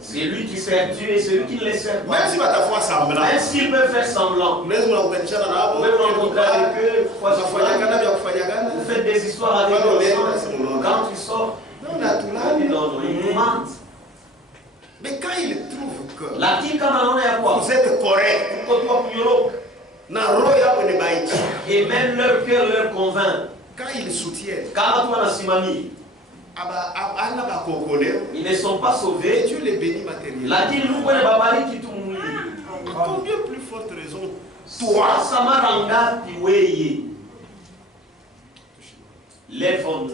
c'est C'est lui qui sert Dieu et celui qui ne les sert pas. même si ta foi semblant, Même s'ils peuvent faire semblant. même si Vous pouvez vous rencontrer avec eux. Vous faites des histoires avec eux. Quand tu sors, non, ils nous mentent. mais quand ils trouvent que Lakini kama naona ya kwa vous êtes correct, uko tu kunyoroka na roho yako ni baiti, et même leur cœur leur convainc. quand ils soutiennent, Kama tu wanasimamia, ana bakokoleo, ils ne sont pas et sauvés. Dieu les bénit matériellement. Lakini Mungu anabariki tu mwili. Combien plus forte raison toi, Sasa mara ngapi wewe? Lève-nous.